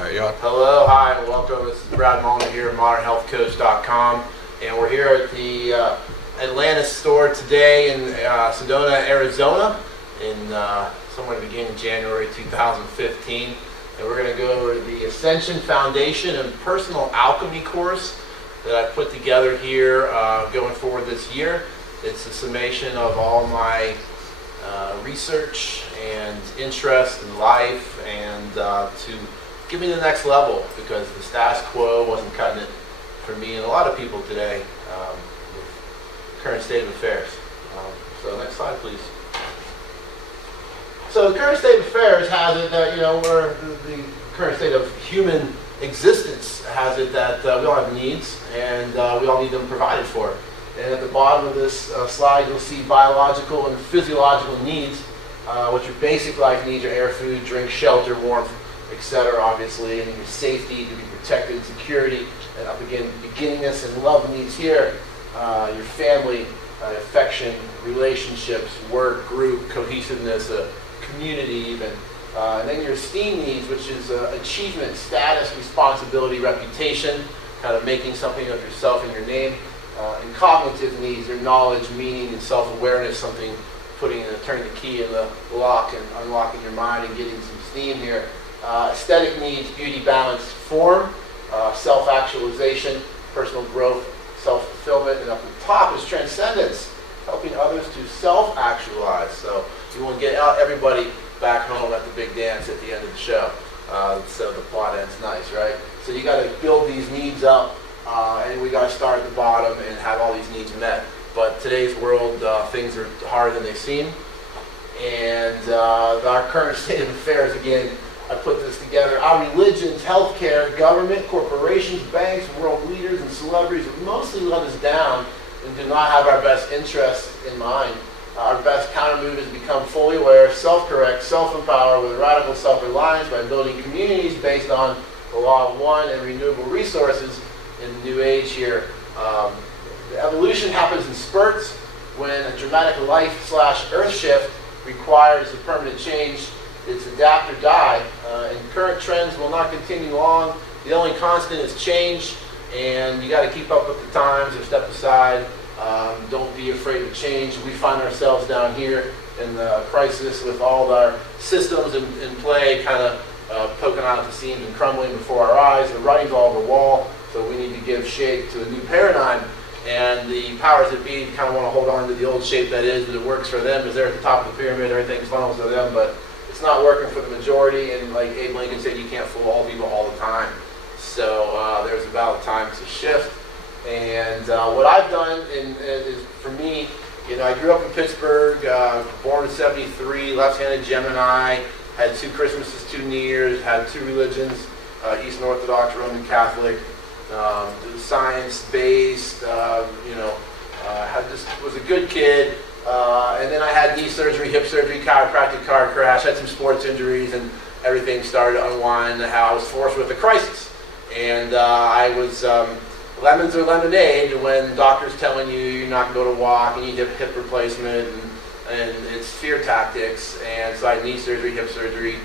Hello, hi, and welcome. This is Brad Mullen here at modernhealthcoach.com, and we're here at the Atlantis store today in Sedona, Arizona, in somewhere beginning January 2015. And we're going to go over the Ascension Foundation and Personal Alchemy course that I put together here going forward this year. It's a summation of all my research and interest in life, and to give me the next level, because the status quo wasn't cutting it for me and a lot of people today with current state of affairs. So next slide, please. So the current state of affairs has it that, where the current state of human existence has it that we all have needs, and we all need them provided for. And at the bottom of this slide, you'll see biological and physiological needs, which are basic life needs are air, food, drink, shelter, warmth, etc. obviously, and your safety, to be protected, security, and up again, beginningness and love needs here, your family, affection, relationships, work, group, cohesiveness, community even. And then your esteem needs, which is achievement, status, responsibility, reputation, kind of making something of yourself and your name. And cognitive needs, your knowledge, meaning, and self-awareness, something turning the key in the lock and unlocking your mind and getting some steam here. Aesthetic needs, beauty, balance, form, self-actualization, personal growth, self-fulfillment, and up at the top is transcendence, helping others to self-actualize. So you want to get everybody back home at the big dance at the end of the show. So the plot ends nice, right? So you got to build these needs up, and we got to start at the bottom and have all these needs met. But today's world, things are harder than they seem, and our current state of affairs, again, I put this together. Our religions, healthcare, government, corporations, banks, world leaders, and celebrities have mostly let us down and do not have our best interests in mind. Our best counter move is become fully aware, self-correct, self-empower with radical self-reliance by building communities based on the law of one and renewable resources in the new age here. The evolution happens in spurts when a dramatic life/earth shift requires a permanent change. It's adapt or die, and current trends will not continue long. The only constant is change, and you got to keep up with the times or step aside. Don't be afraid of change. We find ourselves down here in the crisis with all our systems in play, kind of poking out at the seams and crumbling before our eyes. The writing's all over the wall, so we need to give shape to a new paradigm. And the powers that be kind of want to hold on to the old shape that is, but it works for them, is they're at the top of the pyramid, everything's funnels to them, but it's not working for the majority, and like Abe Lincoln said, you can't fool all people all the time. So there's about time to shift. And what I've done is, for me, I grew up in Pittsburgh, born in '73, left-handed Gemini, had 2 Christmases, 2 New Years, had 2 religions, Eastern Orthodox, Roman Catholic, science-based, was a good kid. And then I had knee surgery, hip surgery, chiropractic, car crash, had some sports injuries, and everything started to unwind. I was forced with a crisis. And I was lemons or lemonade when doctors telling you you're not going to go to walk, and you need hip replacement, and it's fear tactics. And so I had knee surgery, hip surgery,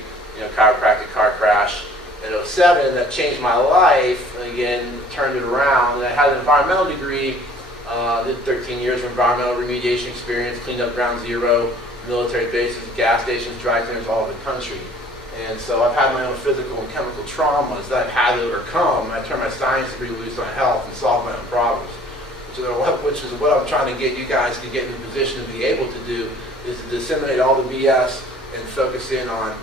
chiropractic, car crash. In '07, that changed my life, and again, turned it around. And I had an environmental degree, did 13 years of environmental remediation experience, cleaned up ground zero, military bases, gas stations, dry cleaners all over the country. And so I've had my own physical and chemical traumas that I've had to overcome. I turned my science degree loose on health and solved my own problems, which is what I'm trying to get you guys to get in a position to be able to do, is to disseminate all the BS and focus in on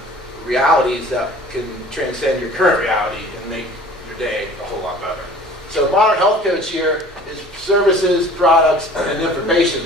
realities that can transcend your current reality and make your day a whole lot better. So Modern Health Coach here is services, products, and information.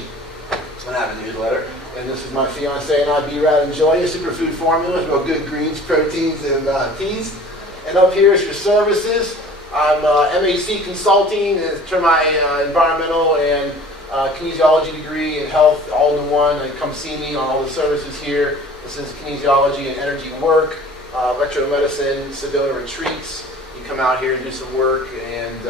I have a newsletter. And this is my fiance and I, B-Rad, enjoy your superfood formulas, real good greens, proteins, and teas. And up here is your services. I'm MAC Consulting, and turn my environmental and kinesiology degree and health all in one. And come see me on all the services here. This is kinesiology and energy work, electromedicine, Sedona retreats. You come out here and do some work and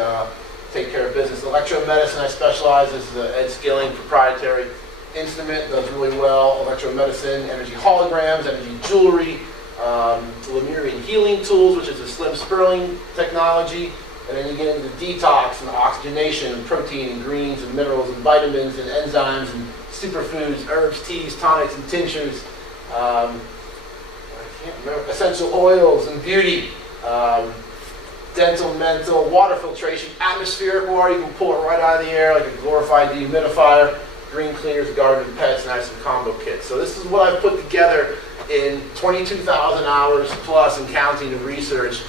take care of business. Electromedicine, I specialize, this is the Ed Skilling proprietary instrument, does really well. Electromedicine, energy holograms, energy jewelry, Lemurian healing tools, which is a slim spurling technology. And then you get into the detox and the oxygenation and protein and greens and minerals and vitamins and enzymes and superfoods, herbs, teas, tonics, and tinctures. I can't remember. Essential oils and beauty. Dental, mental, water filtration, atmospheric water. You can pull it right out of the air like a glorified dehumidifier. Green cleaners, garden pets, and I have some combo kits. So this is what I've put together in 22,000 hours plus and counting of research.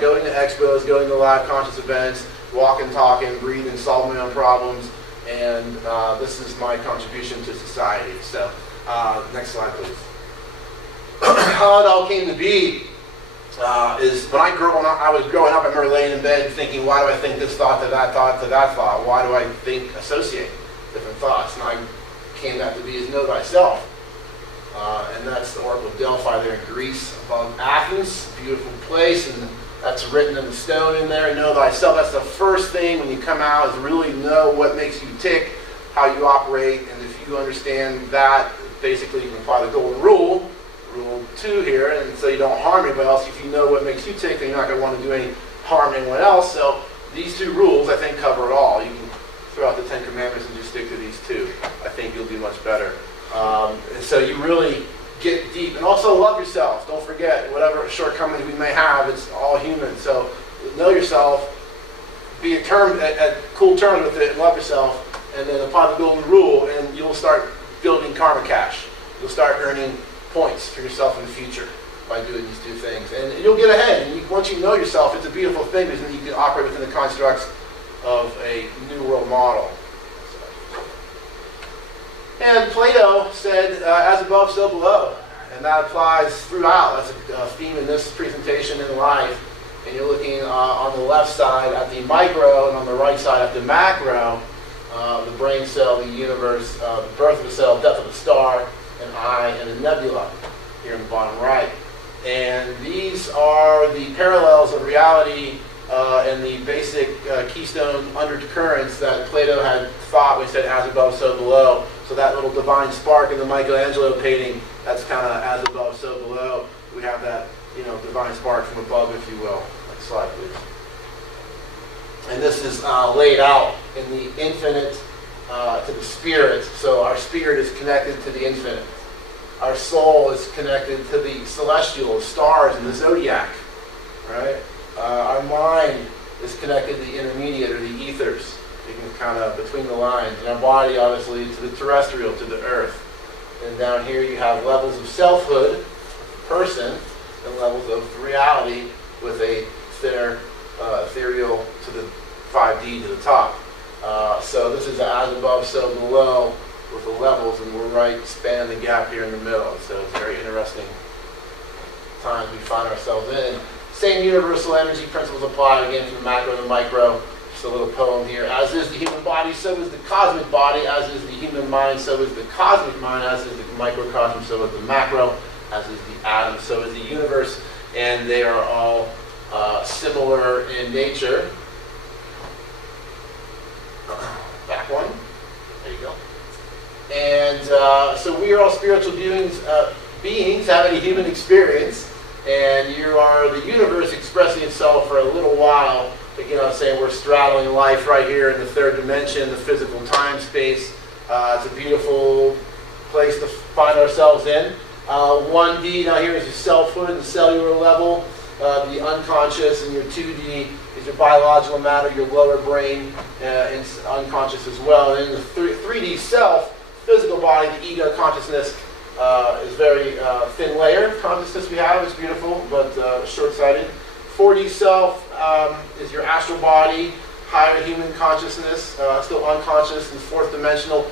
Going to expos, going to live conscious events, walking, talking, breathing, solving my own problems, and this is my contribution to society. So, next slide, please. How it all came to be is when I was growing up, I remember laying in bed thinking, why do I think this thought to that thought to that thought? Why do I associate different thoughts? And I came out to be as know thyself. And that's the Oracle of Delphi there in Greece, above Athens, beautiful place, and that's written in the stone in there. Know thyself. That's the first thing when you come out is really know what makes you tick, how you operate, and if you understand that, basically you can apply the golden rule, rule 2 here, and so you don't harm anybody else. If you know what makes you tick, then you're not going to want to do any harm to anyone else. So these 2 rules, I think, cover it all. You can throw out the 10 commandments and just stick to these 2. I think you'll do much better. And so you really get deep. And also love yourself. Don't forget, whatever shortcomings we may have, it's all human. So know yourself, be at cool terms with it, and love yourself, and then apply the golden rule, and you'll start building karma cash. You'll start earning points for yourself in the future by doing these 2 things. And you'll get ahead. And once you know yourself, it's a beautiful thing because then you can operate within the constructs of a new world model. And Plato said, as above, so below. And that applies throughout. That's a theme in this presentation in life. And you're looking on the left side at the micro and on the right side at the macro, the brain cell, the universe, the birth of a cell, death of a star, an eye, and a nebula here in the bottom right. And these are the parallels of reality and the basic keystone undercurrents that Plato had thought when he said as above, so below. So that little divine spark in the Michelangelo painting, that's kind of as above, so below. We have that, divine spark from above, if you will. Next slide, please. And this is laid out in the infinite to the spirit. So our spirit is connected to the infinite. Our soul is connected to the celestial, stars, and the zodiac, right? Our mind is connected to the intermediate or the ethers. You can kind of between the lines. And our body, obviously, to the terrestrial, to the earth. And down here you have levels of selfhood, person, and levels of reality with a thinner ethereal to the 5D to the top. So this is as above, so below with the levels, and we're right spanning the gap here in the middle. So it's very interesting times we find ourselves in. Same universal energy principles apply again from the macro to the micro. Just a little poem here. As is the human body, so is the cosmic body. As is the human mind, so is the cosmic mind. As is the microcosm, so is the macro. As is the atom, so is the universe. And they are all similar in nature. Back one. There you go. And so we are all spiritual beings having a human experience. And you are the universe expressing itself for a little while. Again, I was saying we're straddling life right here in the 3rd dimension, the physical time space. It's a beautiful place to find ourselves in. 1D down here is your selfhood, the cellular level. The unconscious, and your 2D is your biological matter, your lower brain, and unconscious as well. And in the 3D self, physical body, the ego consciousness, is very thin layer of consciousness we have. It's beautiful, but short-sighted. 4D self is your astral body, higher human consciousness, still unconscious, and 4th dimensional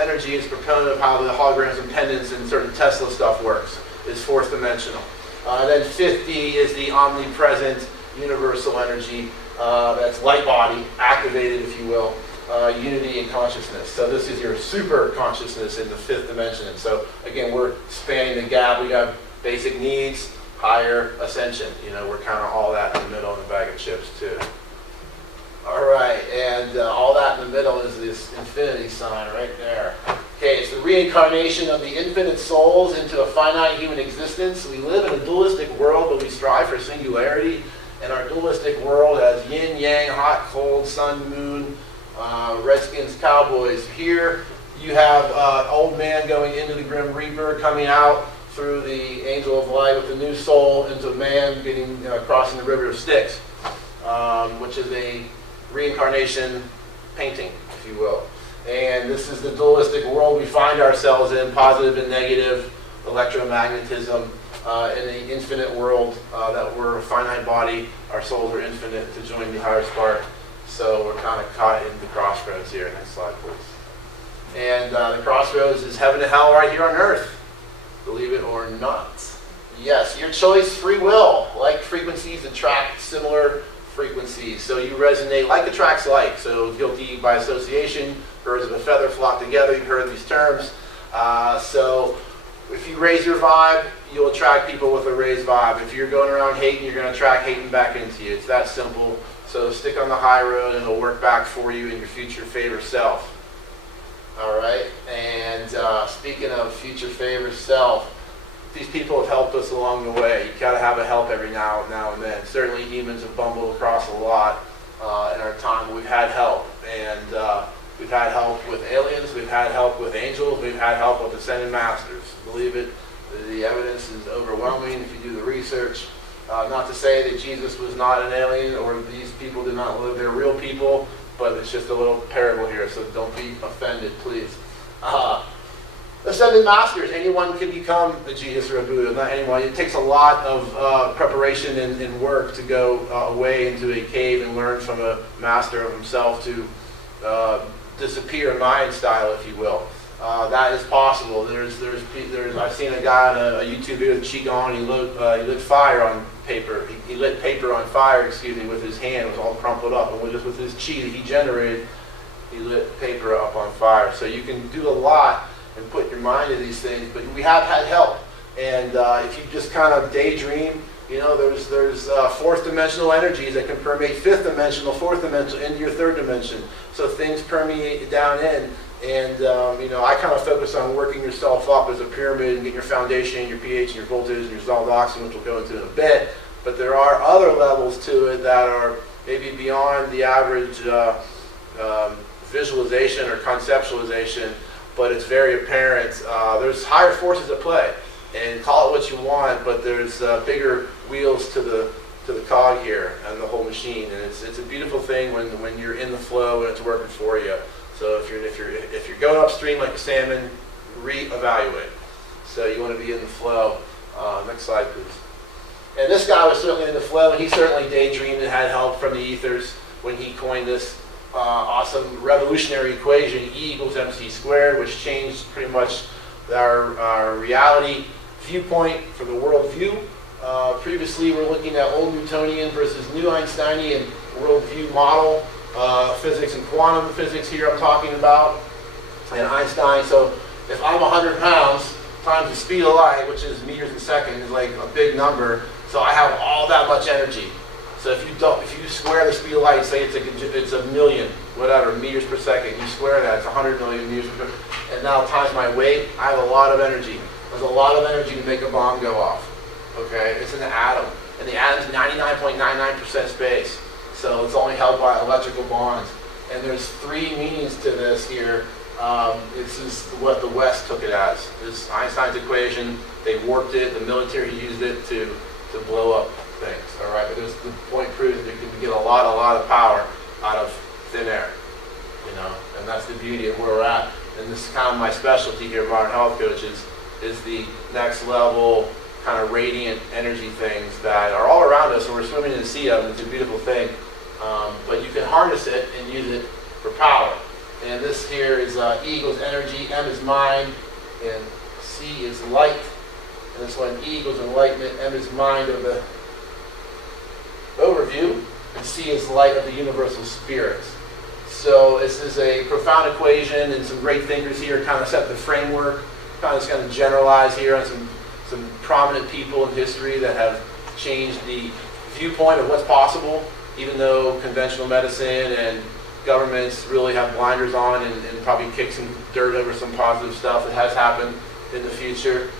energy is proponent of how the holograms and pendants and certain Tesla stuff works, is 4th dimensional. Then 5D is the omnipresent universal energy, that's light body, activated if you will, unity and consciousness. So this is your super consciousness in the 5th dimension. And so again, we're spanning the gap. We have basic needs, higher ascension. We're kind of all that in the middle in the bag of chips too. All right, and all that in the middle is this infinity sign right there. Okay, it's the reincarnation of the infinite souls into a finite human existence. We live in a dualistic world, but we strive for singularity. And our dualistic world has yin, yang, hot, cold, sun, moon, redskins, cowboys. Here you have old man going into the Grim Reaper, coming out through the angel of light with the new soul into man getting crossing the river of Styx, which is a reincarnation painting, if you will. And this is the dualistic world we find ourselves in, positive and negative, electromagnetism, in an infinite world that we're a finite body. Our souls are infinite to join the higher spark. So we're kind of caught in the crossroads here. Next slide, please. And the crossroads is heaven and hell right here on earth. Believe it or not. Yes, your choice, free will. Like frequencies attract similar frequencies. So you resonate, like attracts like. So guilty by association, birds of a feather flock together. You've heard these terms. So if you raise your vibe, you'll attract people with a raised vibe. If you're going around hating, you're going to attract hating back into you. It's that simple. So stick on the high road and it'll work back for you in your future favor self. All right. And speaking of future favor self, these people have helped us along the way. You got to have a help every now and then. Certainly humans have bumbled across a lot in our time, but we've had help. And we've had help with aliens, we've had help with angels, we've had help with ascended masters. Believe it, the evidence is overwhelming if you do the research. Not to say that Jesus was not an alien or these people did not live, they're real people, but it's just a little parable here, so don't be offended, please. Ascended masters, anyone can become a Jesus or a Buddha, not anyone. It takes a lot of preparation and work to go away into a cave and learn from a master of himself to disappear Mayan style, if you will. That is possible. I've seen a guy on a YouTube video with Qigong, he lit fire on paper. He lit paper on fire, with his hand. It was all crumpled up. And just with his chi that he generated, he lit paper up on fire. So you can do a lot and put your mind to these things, but we have had help. And if you just kind of daydream, there's fourth dimensional energies that can permeate fifth dimensional, fourth dimensional into your third dimension. So things permeate down in. And, I kind of focus on working yourself up as a pyramid and get your foundation, your pH, and your voltage, and your dissolved oxygen, which we'll go into in a bit. But there are other levels to it that are maybe beyond the average visualization or conceptualization, but it's very apparent. There's higher forces at play, and call it what you want, but there's bigger wheels to the cog here and the whole machine, and it's a beautiful thing when you're in the flow and it's working for you. So if you're going upstream like a salmon, reevaluate. So you want to be in the flow. Next slide, please. And this guy was certainly in the flow, and he certainly daydreamed and had help from the ethers when he coined this awesome revolutionary equation, E equals mc squared, which changed pretty much our reality viewpoint for the world view. Previously, we're looking at old Newtonian versus new Einsteinian worldview model. Physics and quantum physics here I'm talking about, and Einstein. So if I'm 100 pounds times the speed of light, which is meters a second, is like a big number. So I have all that much energy. So if you square the speed of light, say it's a million, whatever, meters per second, you square that, it's 100 million meters per second. And now times my weight, I have a lot of energy. There's a lot of energy to make a bomb go off. Okay, it's an atom, and the atom's 99.99% space. So it's only held by electrical bonds. And there's three meanings to this here. This is what the West took it as. This Einstein's equation, they warped it, the military used it to blow up things. All right, but the point proves that you can get a lot of power out of thin air. And that's the beauty of where we're at. And this is kind of my specialty here, Modern Health Coaches, is the next level kind of radiant energy things that are all around us, and we're swimming in the sea of them. It's a beautiful thing. But you can harness it and use it for power. And this here is E equals energy, M is mind, and C is light. And this one, E equals enlightenment, M is mind of the overview, and C is light of the universal spirits. So this is a profound equation, and some great thinkers here kind of set the framework, kind of generalize here on some prominent people in history that have changed the viewpoint of what's possible, even though conventional medicine and governments really have blinders on and probably kick some dirt over some positive stuff that has happened in the future.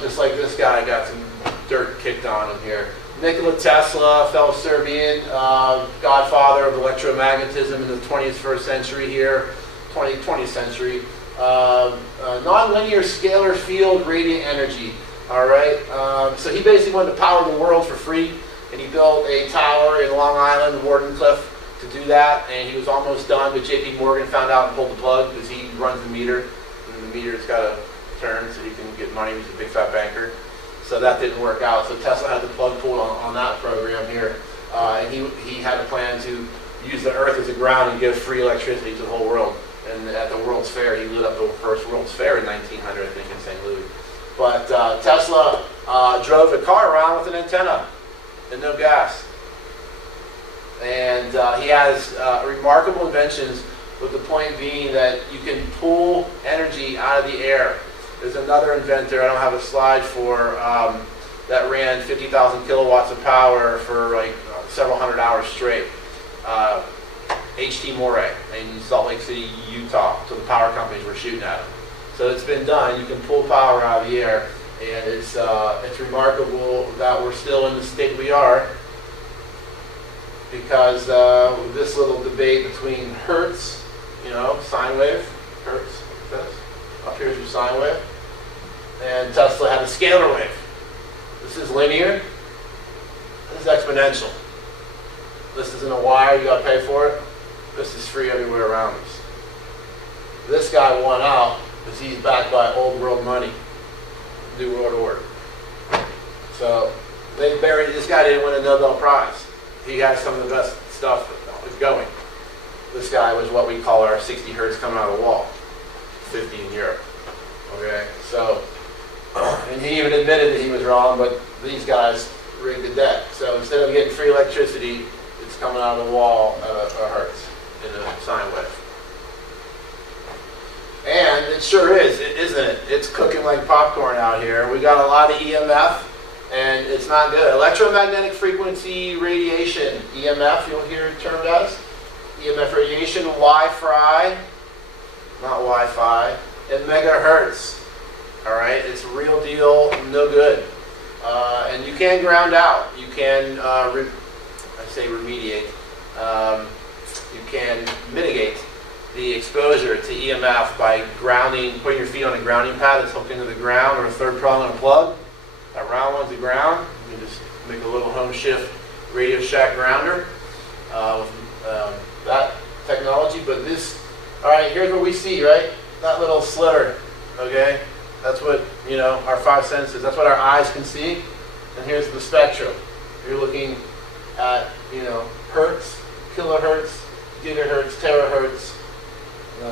Just like this guy got some dirt kicked on him here. Nikola Tesla, fellow Serbian, godfather of electromagnetism in the 21st century here, 20th century. Non-linear scalar field radiant energy. All right. So he basically wanted to power the world for free, and he built a tower in Long Island, Wardenclyffe, to do that. And he was almost done, but J.P. Morgan found out and pulled the plug because he runs the meter, and the meter's got to turn so he can get money. He's a big fat banker. So that didn't work out. So Tesla had the plug pulled on that program here, and he had a plan to use the Earth as a ground and give free electricity to the whole world. And at the World's Fair, he lit up the first World's Fair in 1900, I think, in St. Louis. But Tesla drove a car around with an antenna and no gas. And he has remarkable inventions, with the point being that you can pull energy out of the air. There's another inventor, I don't have a slide for, that ran 50,000 kilowatts of power for like several hundred hours straight. H.T. Moray in Salt Lake City, Utah. So the power companies were shooting at him. So it's been done. You can pull power out of the air, and it's remarkable that we're still in the state we are, because this little debate between hertz, sine wave, hertz, up here's your sine wave, and Tesla had a scalar wave. This is linear. This is exponential. This isn't a wire, you got to pay for it. This is free everywhere around us. This guy won out because he's backed by old world money, New World Order. So they buried, this guy didn't win a Nobel Prize. He has some of the best stuff going. This guy was what we call our 60 hertz coming out of the wall, 50 in Europe. Okay, so, and he even admitted that he was wrong, but these guys rigged the deck. So instead of getting free electricity, it's coming out of the wall at a hertz in a sine wave. And it sure is, isn't it? It's cooking like popcorn out here. We got a lot of EMF, and it's not good. Electromagnetic frequency radiation, EMF, you'll hear it termed as. EMF radiation, Wi-Fi, not Wi-Fi, and megahertz. All right, it's real deal, no good. And you can ground out. You can, remediate. You can mitigate the exposure to EMF by grounding, putting your feet on a grounding pad that's hooked into the ground, or a third prong on a plug. That round one's the ground. You can just make a little home shift Radio Shack grounder with that technology. But this, all right, here's what we see, right? That little sliver, okay? That's what, our five senses, that's what our eyes can see. And here's the spectrum. You're looking at, hertz, kilohertz, gigahertz, terahertz,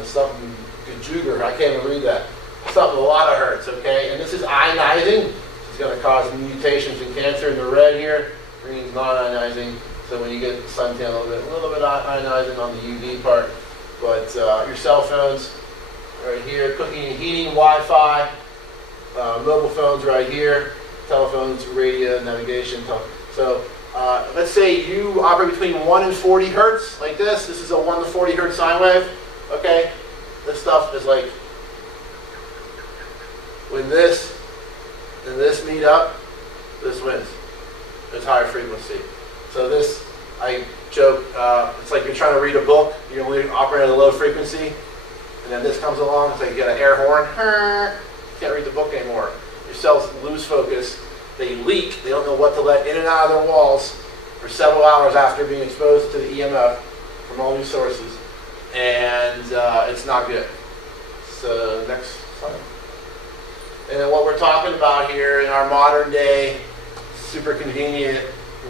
something, gajouger, I can't even read that. Something, a lot of hertz, okay? And this is ionizing. It's going to cause mutations in cancer in the red here. Green is non-ionizing. So when you get suntan, a little bit ionizing on the UV part. But your cell phones right here, cooking and heating, Wi-Fi, mobile phones right here, telephones, radio, navigation. So let's say you operate between 1 and 40 hertz, like this. This is a 1 to 40 hertz sine wave. Okay, this stuff is like, when this and this meet up, this wins. It's higher frequency. So this, I joke, it's like you're trying to read a book, you only operate at a low frequency, and then this comes along, it's like you get an air horn, you can't read the book anymore. Your cells lose focus, they leak, they don't know what to let in and out of their walls for several hours after being exposed to the EMF from all these sources, and it's not good. So next slide. And then what we're talking about here in our modern day, super convenient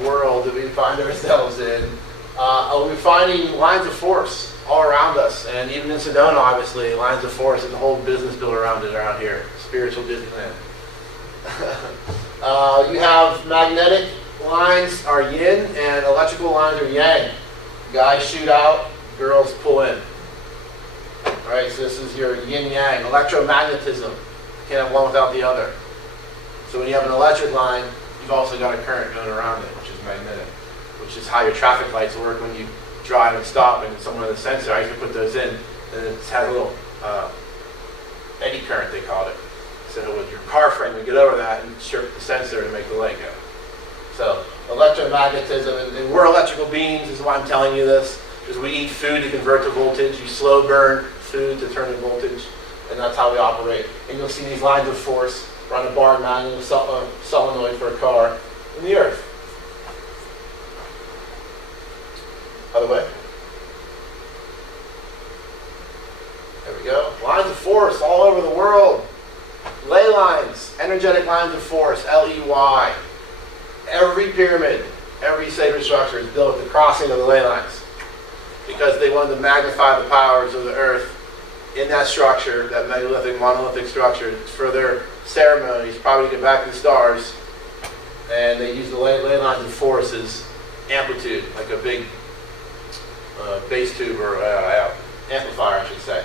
world that we find ourselves in, we're finding lines of force all around us, and even in Sedona, obviously, lines of force, and the whole business built around it around here, spiritual Disneyland. You have magnetic lines are yin, and electrical lines are yang. Guys shoot out, girls pull in. All right, so this is your yin-yang, electromagnetism. Can't have one without the other. So when you have an electric line, you've also got a current going around it, which is magnetic, which is how your traffic lights work when you driving, stopping, and somewhere in the sensor, I used to put those in, and it has a little eddy current, they called it. So with your car frame, you get over that and shirk the sensor and make the light go. So electromagnetism, and we're electrical beings, is why I'm telling you this, because we eat food to convert to voltage, you slow burn food to turn to voltage, and that's how we operate. And you'll see these lines of force run a bar mounted solenoid for a car in the earth. Other way. There we go. Lines of force all over the world. Ley lines, energetic lines of force, L-E-Y. Every pyramid, every sacred structure is built at the crossing of the ley lines because they wanted to magnify the powers of the earth in that structure, that megalithic, monolithic structure, for their ceremonies, probably to get back to the stars. And they use the ley lines of force as amplitude, like a big bass tube or amplifier, I should say.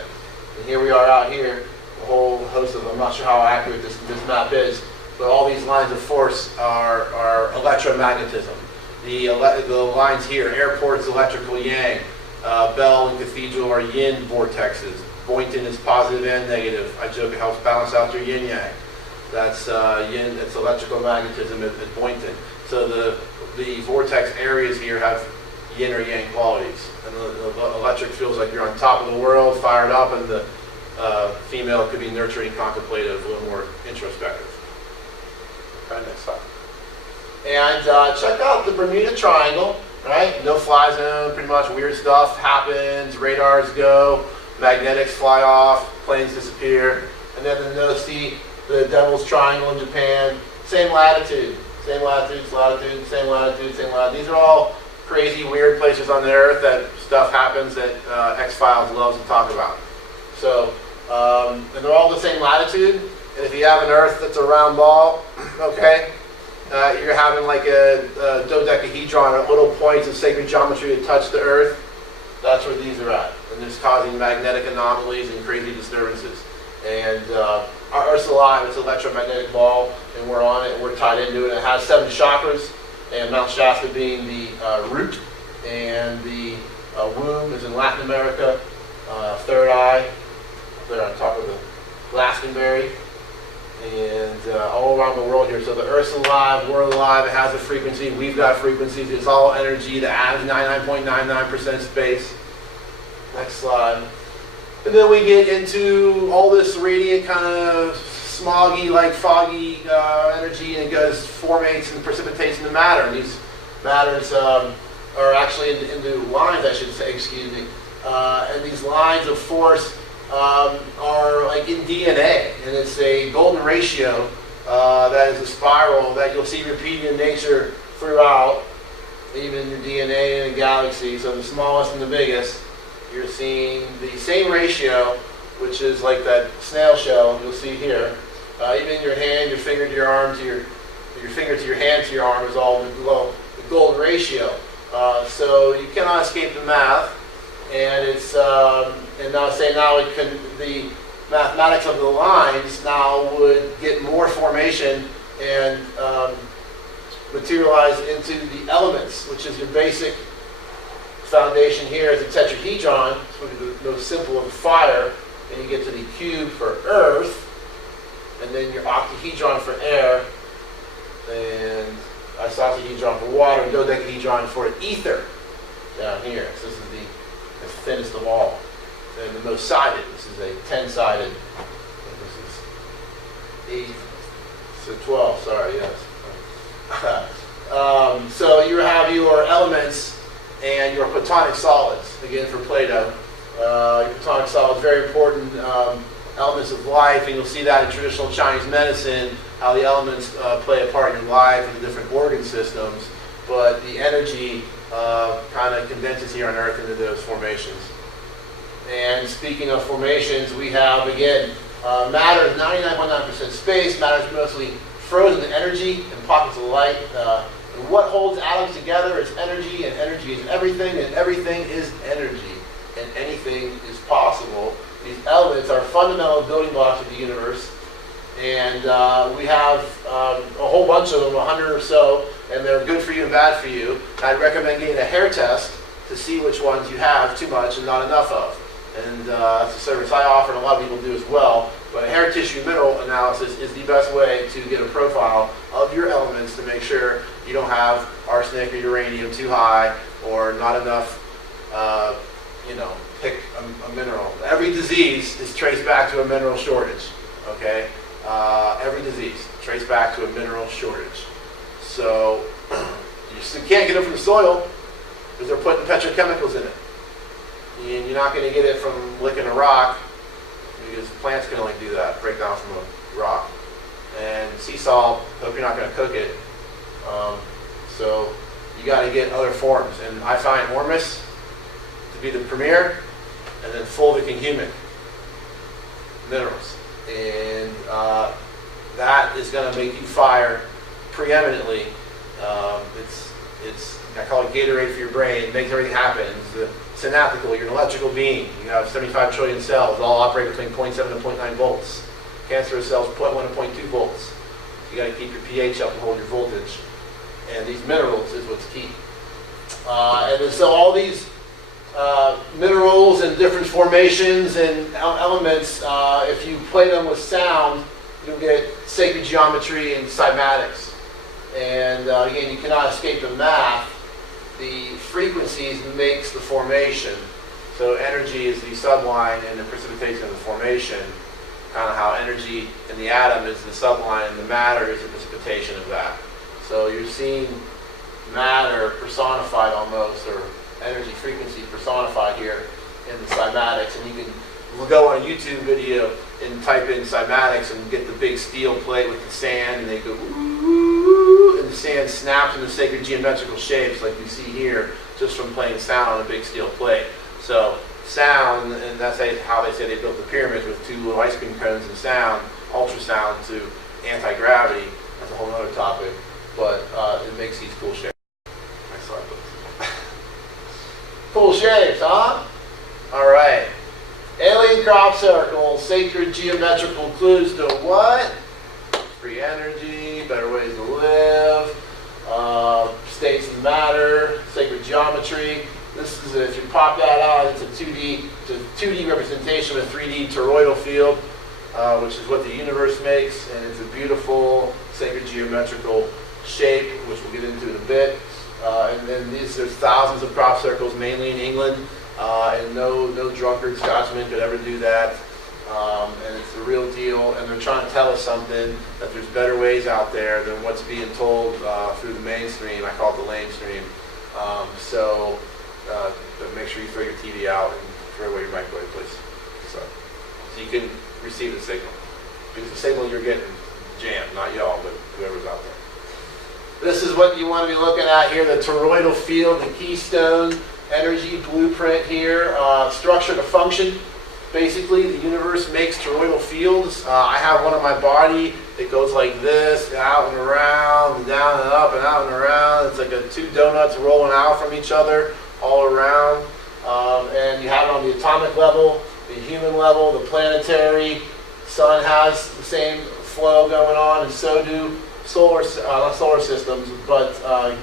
And here we are out here, a whole host of, I'm not sure how accurate this map is, but all these lines of force are electromagnetism. The lines here, airports, electrical yang, bell and cathedral are yin vortexes. Boynton is positive and negative. I joke it helps balance out your yin yang. That's yin, it's electrical magnetism at Boynton. So the vortex areas here have yin or yang qualities. And the electric feels like you're on top of the world, fired up, and the female could be nurturing, contemplative, a little more introspective. Okay, next slide. And check out the Bermuda Triangle, right? No fly zone, pretty much weird stuff happens, radars go, magnetics fly off, planes disappear. And then the North Sea, the Devil's Triangle in Japan, same latitude, same latitude, same latitude, same latitude. These are all crazy, weird places on the earth that stuff happens that X-Files loves to talk about. So, and they're all the same latitude. And if you have an Earth that's a round ball, okay, you're having like a dodecahedron at little points of sacred geometry that touch the Earth. That's where these are at. And it's causing magnetic anomalies and crazy disturbances. And our Earth's alive, it's an electromagnetic ball, and we're on it, and we're tied into it. It has 7 chakras, and Mount Shasta being the root, and the womb is in Latin America, third eye, there on top of the Glastonbury, and all around the world here. So the Earth's alive, we're alive, it has a frequency, we've got frequencies, it's all energy, the atom's 99.99% space. Next slide. And then we get into all this radiant kind of smoggy, like foggy energy, and it goes, formates and precipitates into matter. And these matters are actually into lines, I should say, excuse me. And these lines of force are like in DNA, and it's a golden ratio that is a spiral that you'll see repeated in nature throughout, even your DNA in a galaxy. So the smallest and the biggest, you're seeing the same ratio, which is like that snail shell you'll see here. Even your hand, your finger to your arm, to your finger to your hand to your arm is all the golden ratio. So you cannot escape the math. And it's and now say now it can, the mathematics of the lines now would get more formation and materialize into the elements, which is your basic foundation here is a tetrahedron, it's the most simple of fire, and you get to the cube for earth, and then your octahedron for air, and isosahedron for water, and dodecahedron for ether down here. So this is the thinnest of all, and the most sided. This is a 10-sided. This is 8, so 12. Sorry, yes. So you have your elements and your platonic solids. Again, for Plato, your platonic solids, very important elements of life, and you'll see that in traditional Chinese medicine, how the elements play a part in your life and the different organ systems. But the energy kind of condenses here on Earth into those formations. And speaking of formations, we have, again, matter is 99.9% space. Matter is mostly frozen energy and pockets of light. And what holds atoms together is energy, and energy is everything, and everything is energy, and anything is possible. These elements are fundamental building blocks of the universe. And we have a whole bunch of them, 100 or so, and they're good for you and bad for you. I'd recommend getting a hair test to see which ones you have too much and not enough of. And that's a service I offer, and a lot of people do as well. But hair tissue mineral analysis is the best way to get a profile of your elements to make sure you don't have arsenic or uranium too high or not enough, pick a mineral. Every disease is traced back to a mineral shortage, okay? Every disease traced back to a mineral shortage. So you still can't get it from the soil because they're putting petrochemicals in it. And you're not going to get it from licking a rock because plants can only do that, break down from a rock. And sea salt, hope you're not going to cook it. So you got to get other forms. And I find ormus to be the premier, and then fulvic and humic minerals. And that is going to make you fire preeminently. I call it Gatorade for your brain. It makes everything happen. It's synaptical, you're an electrical being. You have 75 trillion cells, all operate between 0.7 and 0.9 volts. Cancerous cells, 0.1 to 0.2 volts. You got to keep your pH up and hold your voltage. And these minerals is what's key. And then, so all these minerals and different formations and elements, if you play them with sound, you'll get sacred geometry and cymatics. And again, you cannot escape the math. The frequencies makes the formation. So energy is the subline and the precipitation of the formation. Kind of how energy in the atom is the subline and the matter is the precipitation of that. So you're seeing matter personified almost, or energy frequency personified here in the cymatics. And you can go on a YouTube video and type in cymatics and get the big steel plate with the sand, and they go ooh, and the sand snaps into sacred geometrical shapes like you see here just from playing sound on a big steel plate. So sound, and that's how they say they built the pyramids, with two little ice cream cones and sound, ultrasound to anti-gravity. That's a whole other topic, but it makes these cool shapes. Next slide, please. Cool shapes, huh? All right. Alien crop circles, sacred geometrical clues to what? Free energy, better ways to live, states of matter, sacred geometry. This is, if you pop that out, it's a 2D representation of a 3D toroidal field, which is what the universe makes, and it's a beautiful sacred geometrical shape, which we'll get into in a bit. And then there's thousands of crop circles, mainly in England, and no drunkard Scotsman could ever do that. And it's the real deal, and they're trying to tell us something, that there's better ways out there than what's being told through the mainstream. I call it the lamestream. But make sure you throw your TV out and throw away your microwave, please. So you can receive the signal. Because the signal you're getting jammed, not y'all, but whoever's out there. This is what you want to be looking at here, the toroidal field, the keystone energy blueprint here, structure to function. Basically, the universe makes toroidal fields. I have one on my body that goes like this, out and around, and down and up, and out and around. It's like two donuts rolling out from each other all around. And you have it on the atomic level, the human level, the planetary. Sun has the same flow going on, and so do not solar systems, but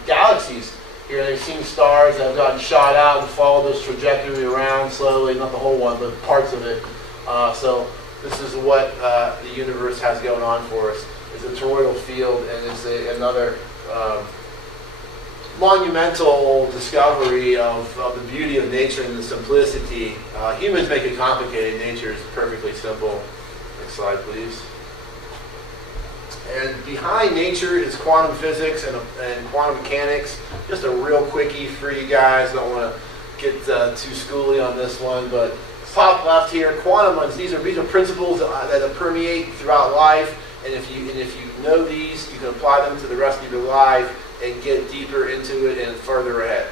galaxies. Here they've seen stars that have gotten shot out and follow this trajectory around slowly, not the whole one, but parts of it. So this is what the universe has going on for us. It's a toroidal field, and it's another monumental discovery of the beauty of nature and the simplicity. Humans make it complicated. Nature is perfectly simple. Next slide, please. And behind nature is quantum physics and quantum mechanics. Just a real quickie for you guys. Don't want to get too schooly on this one, but top left here, quantum ones. These are principles that permeate throughout life. And if you know these, you can apply them to the rest of your life and get deeper into it and further ahead.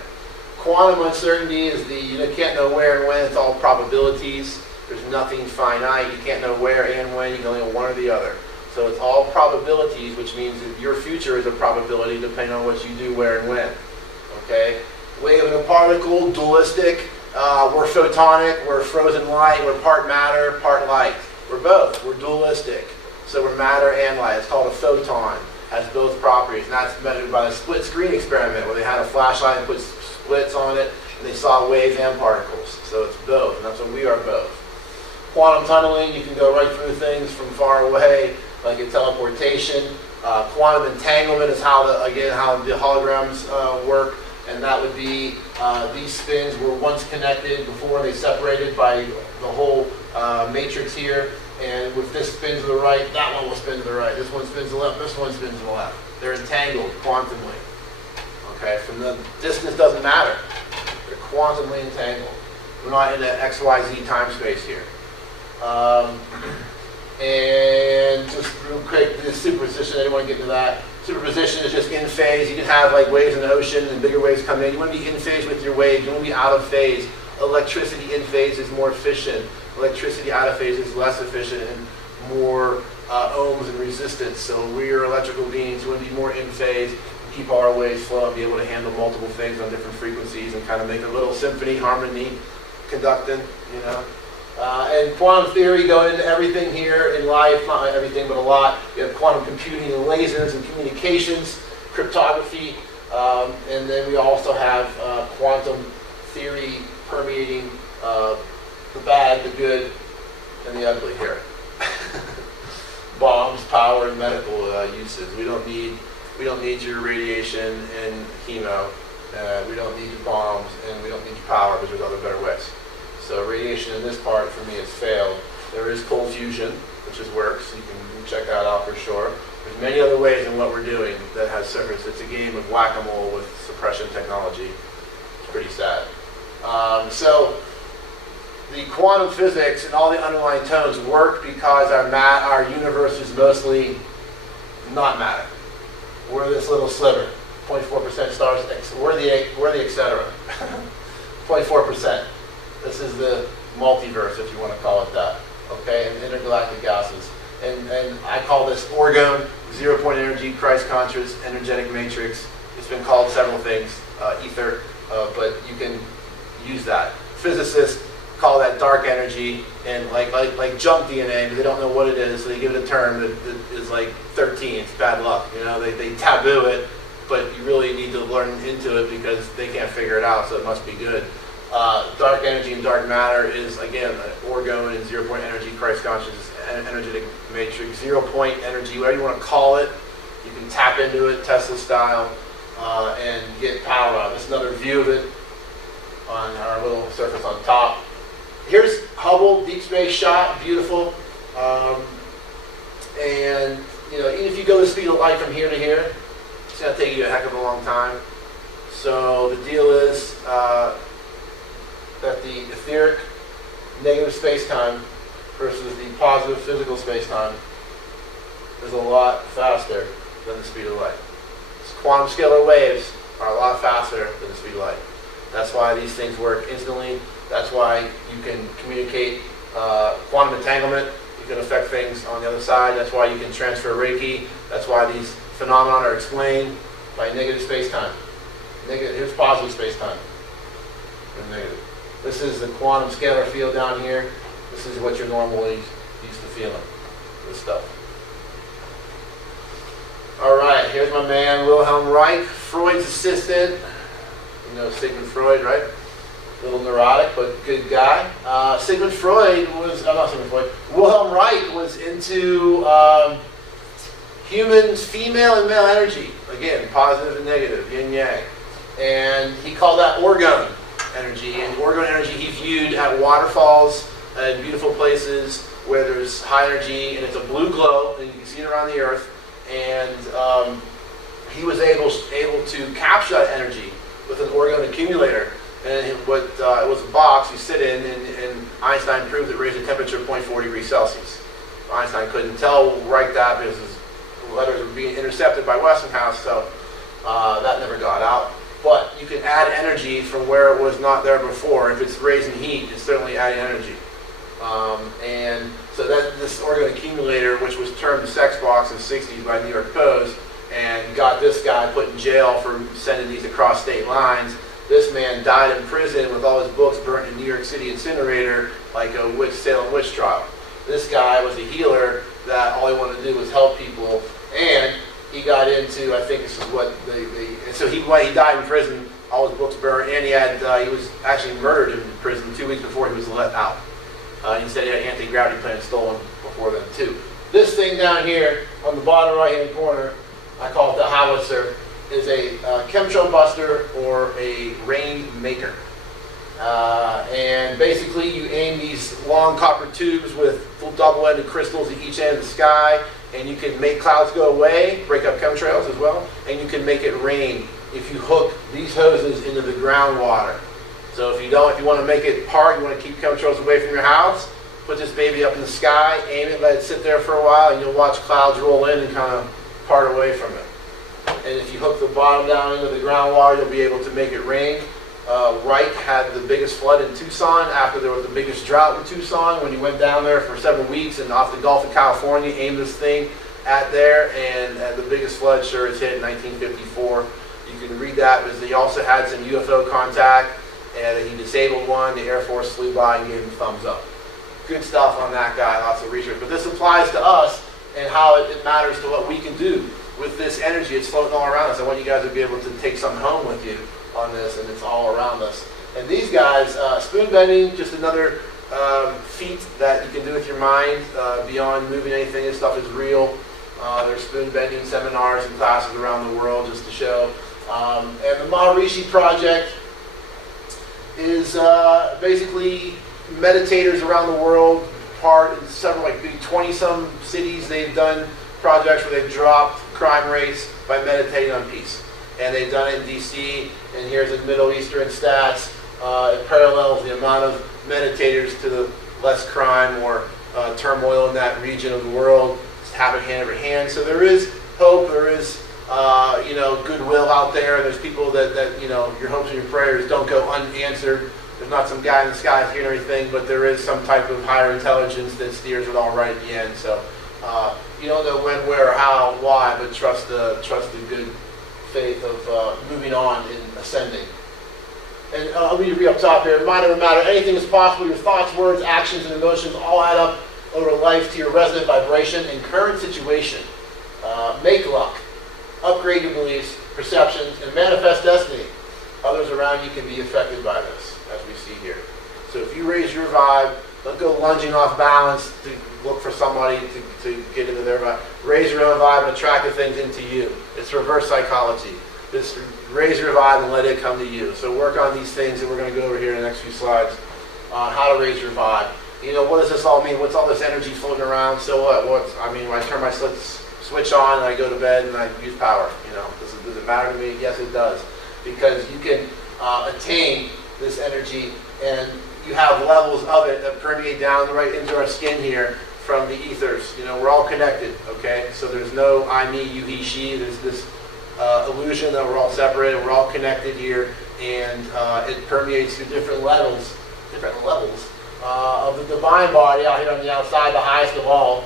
Quantum uncertainty is you can't know where and when. It's all probabilities. There's nothing finite. You can't know where and when. You can only know one or the other. So it's all probabilities, which means that your future is a probability depending on what you do, where, and when. Okay? Wave of a particle, dualistic. We're photonic. We're frozen light. We're part matter, part light. We're both. We're dualistic. So we're matter and light. It's called a photon. has both properties, and that's measured by the split screen experiment, where they had a flashlight and put splits on it, and they saw waves and particles. So it's both, and that's what we are both. Quantum tunneling, you can go right through things from far away, like in teleportation. Quantum entanglement is how the holograms work, and that would be these spins were once connected before they separated by the whole matrix here. And if this spins to the right, that one will spin to the right. This one spins to the left, this one spins to the left. They're entangled quantumly. Okay, from the distance doesn't matter. They're quantumly entangled. We're not in an XYZ time space here. And just real quick, the superposition, I didn't want to get into that. Superposition is just in phase. You can have like waves in the ocean and bigger waves come in. You want to be in phase with your waves. You want to be out of phase. Electricity in phase is more efficient. Electricity out of phase is less efficient and more ohms and resistance. So we are electrical beings. We want to be more in phase, keep all our waves flow, and be able to handle multiple things on different frequencies and kind of make a little symphony, harmony, conducting, you know. And quantum theory going into everything here in life, not everything, but a lot. You have quantum computing and lasers and communications, cryptography, and then we also have quantum theory permeating the bad, the good, and the ugly here. Bombs, power, and medical uses. We don't need your radiation and chemo. We don't need your bombs, and we don't need your power, but there's other better ways. So radiation in this part for me has failed. There is cold fusion, which works. You can check that out for sure. There's many other ways in what we're doing that has surface. It's a game of whack-a-mole with suppression technology. It's pretty sad. So the quantum physics and all the underlying tones work because our universe is mostly not matter. We're this little sliver, 0.4% stars. We're the etc. 0.4%. This is the multiverse, if you want to call it that. Okay, and intergalactic gases. And I call this orgone, zero-point energy, Christ conscious, energetic matrix. It's been called several things, ether, but you can use that. Physicists call that dark energy, and like junk DNA, but they don't know what it is, so they give it a term that is like 13. It's bad luck. You know, they taboo it, but you really need to learn into it because they can't figure it out, so it must be good. Dark energy and dark matter is, again, orgone and zero-point energy, Christ conscious, energetic matrix, zero-point energy, whatever you want to call it. You can tap into it, Tesla style, and get power out. This is another view of it on our little surface on top. Here's Hubble deep space shot, beautiful. And you know, even if you go the speed of light from here to here, it's going to take you a heck of a long time. So the deal is that the etheric negative space-time versus the positive physical space-time is a lot faster than the speed of light. Quantum scalar waves are a lot faster than the speed of light. That's why these things work instantly. That's why you can communicate quantum entanglement. You can affect things on the other side. That's why you can transfer Reiki. That's why these phenomena are explained by negative space-time. Here's positive space-time. And negative. This is the quantum scalar field down here. This is what you're normally used to feeling. This stuff. All right, here's my man Wilhelm Reich, Freud's assistant. You know Sigmund Freud, right? A little neurotic, but good guy. Sigmund Freud was, not Sigmund Freud, Wilhelm Reich was into humans, female and male energy. Again, positive and negative, yin yang. And he called that orgone energy. And orgone energy he viewed at waterfalls and beautiful places where there's high energy, and it's a blue glow, and you can see it around the earth. And he was able to capture that energy with an orgone accumulator. And it was a box you sit in, and Einstein proved it raised the temperature 0.4 degrees Celsius. Einstein couldn't write that because his letters were being intercepted by Westinghouse, so that never got out. But you can add energy from where it was not there before. If it's raising heat, it's certainly adding energy. And so that this orgone accumulator, which was termed the sex box in the 60s by New York Post, and got this guy put in jail for sending these across state lines. This man died in prison with all his books burnt in New York City incinerator like a Salem witch trial. This guy was a healer that all he wanted to do was help people, and he got into, I think this is what so he died in prison, all his books burned, and he was actually murdered in prison 2 weeks before he was let out. He said he had anti-gravity plane stolen before then too. This thing down here on the bottom right-hand corner, I call it the howitzer, is a chemtrail buster or a rain maker. And basically you aim these long copper tubes with double-ended crystals at each end of the sky, and you can make clouds go away, break up chemtrails as well, and you can make it rain if you hook these hoses into the groundwater. So if you want to make it hard, you want to keep chemtrails away from your house, put this baby up in the sky, aim it, let it sit there for a while, and you'll watch clouds roll in and kind of part away from it. And if you hook the bottom down into the groundwater, you'll be able to make it rain. Wright had the biggest flood in Tucson after there was the biggest drought in Tucson, when he went down there for several weeks and off the Gulf of California, aimed this thing at there, and the biggest flood sure is hit in 1954. You can read that, because he also had some UFO contact, and he disabled one. The Air Force flew by and gave him a thumbs up. Good stuff on that guy, lots of research. But this applies to us and how it matters to what we can do with this energy. It's floating all around us. I want you guys to be able to take some home with you on this, and it's all around us. And these guys, spoon bending, just another feat that you can do with your mind beyond moving anything. This stuff is real. There's spoon bending seminars and classes around the world just to show. And the Maharishi Project is basically meditators around the world, part in several, like 20-some cities. They've done projects where they've dropped crime rates by meditating on peace. And they've done it in DC, and here's the Middle Eastern stats. It parallels the amount of meditators to the less crime or turmoil in that region of the world. It's happening hand over hand. So there is hope, there is goodwill out there. There's people that your hopes and your prayers don't go unanswered. There's not some guy in the sky hearing everything, but there is some type of higher intelligence that steers it all right at the end. So you don't know when, where, how, why, but trust the good faith of moving on and ascending. And let me read up top here. Mind over matter, anything is possible. Your thoughts, words, actions, and emotions all add up over life to your resonant vibration and current situation. Make luck. Upgrade your beliefs, perceptions, and manifest destiny. Others around you can be affected by this, as we see here. So if you raise your vibe, don't go lunging off balance to look for somebody to get into their vibe. Raise your own vibe and attract the things into you. It's reverse psychology. Just raise your vibe and let it come to you. So work on these things that we're going to go over here in the next few slides on how to raise your vibe. What does this all mean? What's all this energy floating around? So what? When I turn my switch on and I go to bed and I use power, does it matter to me? Yes, it does. Because you can attain this energy, and you have levels of it that permeate down right into our skin here from the ethers. We're all connected, okay? So there's no I, me, you, he, she. There's this illusion that we're all separated. We're all connected here, and it permeates through different levels of the divine body out here on the outside, the highest of all,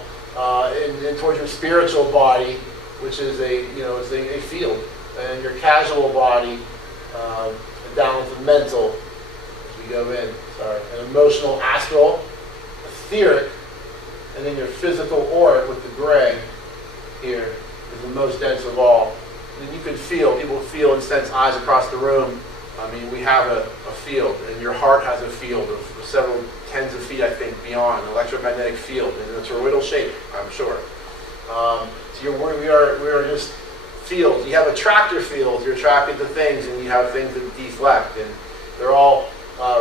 and towards your spiritual body, which is is a field, and your casual body down with the mental as we go in. An emotional, astral, etheric, and then your physical auric with the gray here is the most dense of all. And you can feel, people feel and sense eyes across the room. We have a field, and your heart has a field of several tens of feet, I think, beyond, an electromagnetic field, in a toroidal shape, I'm sure. We are just fields. You have attractor fields, you're attracted to things, and you have things that deflect, and they're all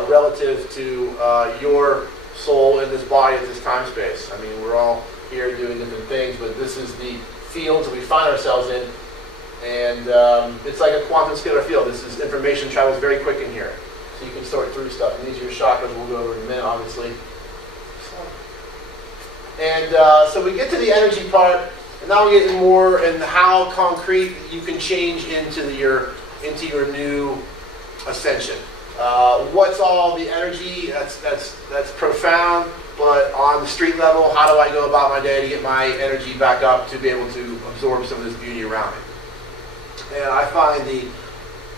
relative to your soul in this body at this time space. We're all here doing different things, but this is the fields that we find ourselves in, and it's like a quantum scalar field. This is information travels very quick in here, so you can sort through stuff. And these are your chakras. We'll go over in a minute, obviously. And so we get to the energy part, and now we get more in how concrete you can change into your new ascension. What's all the energy? That's profound. But on the street level, how do I go about my day to get my energy back up to be able to absorb some of this beauty around me? And I find the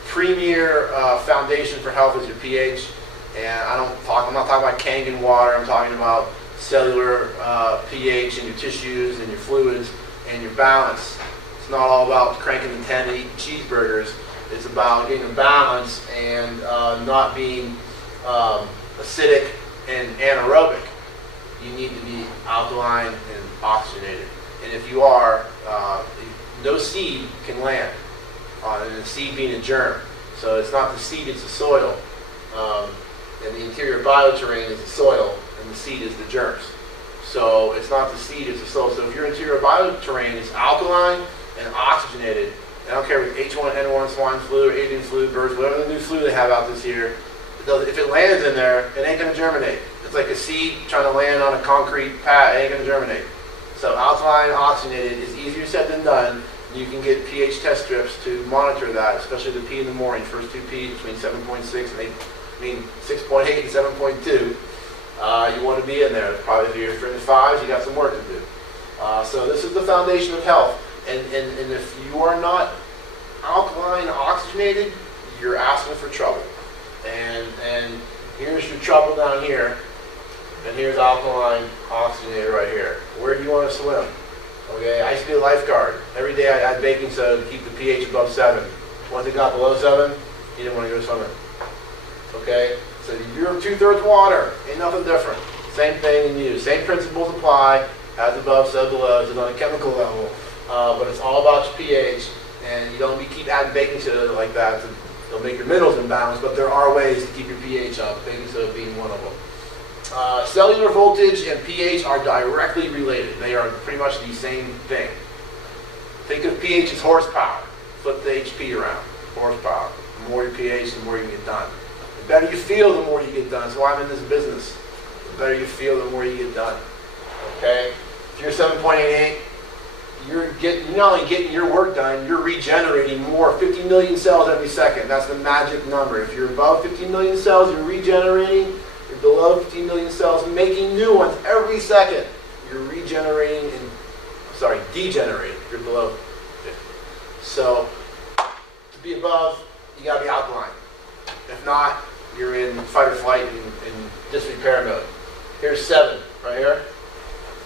premier foundation for health is your pH. And I'm not talking about Kangen water. I'm talking about cellular pH in your tissues and your fluids and your balance. It's not all about cranking the 10 and eating cheeseburgers. It's about getting a balance and not being acidic and anaerobic. You need to be alkaline and oxygenated. And if you are, no seed can land, and the seed being a germ. So it's not the seed, it's the soil. And the interior bioterrain is the soil, and the seed is the germs. So it's not the seed, it's the soil. So if your interior bioterrain is alkaline and oxygenated, I don't care if it's H1N1, swine flu, or avian flu, birds, whatever the new flu they have out this year, if it lands in there, it ain't going to germinate. It's like a seed trying to land on a concrete pad, it ain't going to germinate. So alkaline oxygenated is easier said than done. You can get pH test strips to monitor that, especially the P in the morning, first two P's between 7.6 and 8, 6.8 and 7.2. You want to be in there. Probably if you're in the 5s, you got some work to do. So this is the foundation of health. And if you are not alkaline oxygenated, you're asking for trouble. And here's your trouble down here, and here's alkaline oxygenated right here. Where do you want to swim? Okay, I used to be a lifeguard. Every day I had baking soda to keep the pH above 7. Once it got below 7, you didn't want to go swimming. Okay, so you're 2/3 water, ain't nothing different. Same thing in you. Same principles apply, as above, so below, just on a chemical level. But it's all about your pH, and you don't keep adding baking soda like that to make your minerals imbalanced, but there are ways to keep your pH up, baking soda being one of them. Cellular voltage and pH are directly related. They are pretty much the same thing. Think of pH as horsepower. Flip the HP around. Horsepower. The more your pH, the more you get done. The better you feel, the more you get done. That's why I'm in this business. The better you feel, the more you get done. Okay? If you're 7.88, you're not only getting your work done, you're regenerating more. 50 million cells every second. That's the magic number. If you're above 50 million cells, you're regenerating. You're below 50 million cells, making new ones every second. You're regenerating and, degenerating. You're below 50. So, to be above, you got to be alkaline. If not, you're in fight or flight and disrepair mode. Here's 7, right here.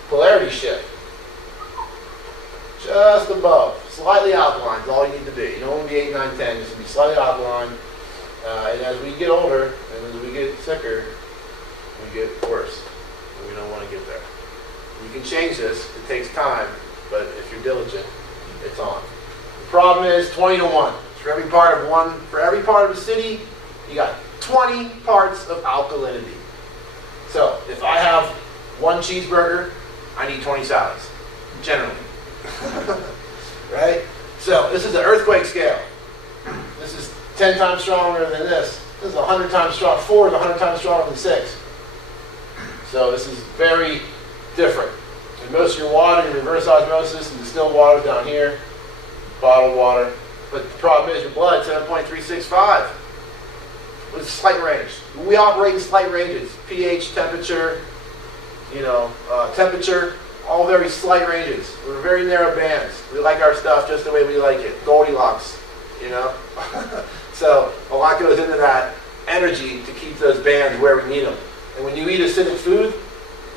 Polarity shift. Just above. Slightly alkaline is all you need to be. You don't want to be 8, 9, 10. Just to be slightly alkaline. And as we get older, and as we get sicker, we get worse. And we don't want to get there. You can change this. It takes time. But if you're diligent, it's on. The problem is 20 to 1. For every part of the city, you got 20 parts of alkalinity. So if I have 1 cheeseburger, I need 20 salads, generally. Right? So this is the earthquake scale. This is 10 times stronger than this. This is 100 times strong. 4 is 100 times stronger than 6. So this is very different. And most of your water, your reverse osmosis, and distilled water is down here, bottled water. But the problem is your blood, 7.365. With a slight range. We operate in slight ranges. pH, temperature, temperature, all very slight ranges. We're very narrow bands. We like our stuff just the way we like it. Goldilocks, So a lot goes into that energy to keep those bands where we need them. And when you eat acidic food,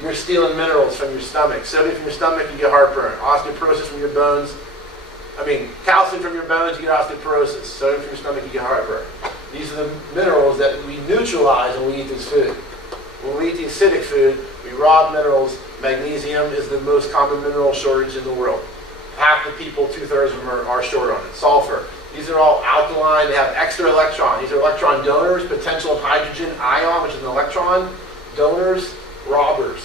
you're stealing minerals from your stomach. Sodium from your stomach, you get heartburn. Osteoporosis from your bones. Calcium from your bones, you get osteoporosis. Sodium from your stomach, you get heartburn. These are the minerals that we neutralize when we eat this food. When we eat the acidic food, we rob minerals. Magnesium is the most common mineral shortage in the world. Half the people, 2/3 of them are short on it. Sulfur. These are all alkaline. They have extra electron. These are electron donors. Potential of hydrogen ion, which is an electron. Donors, robbers.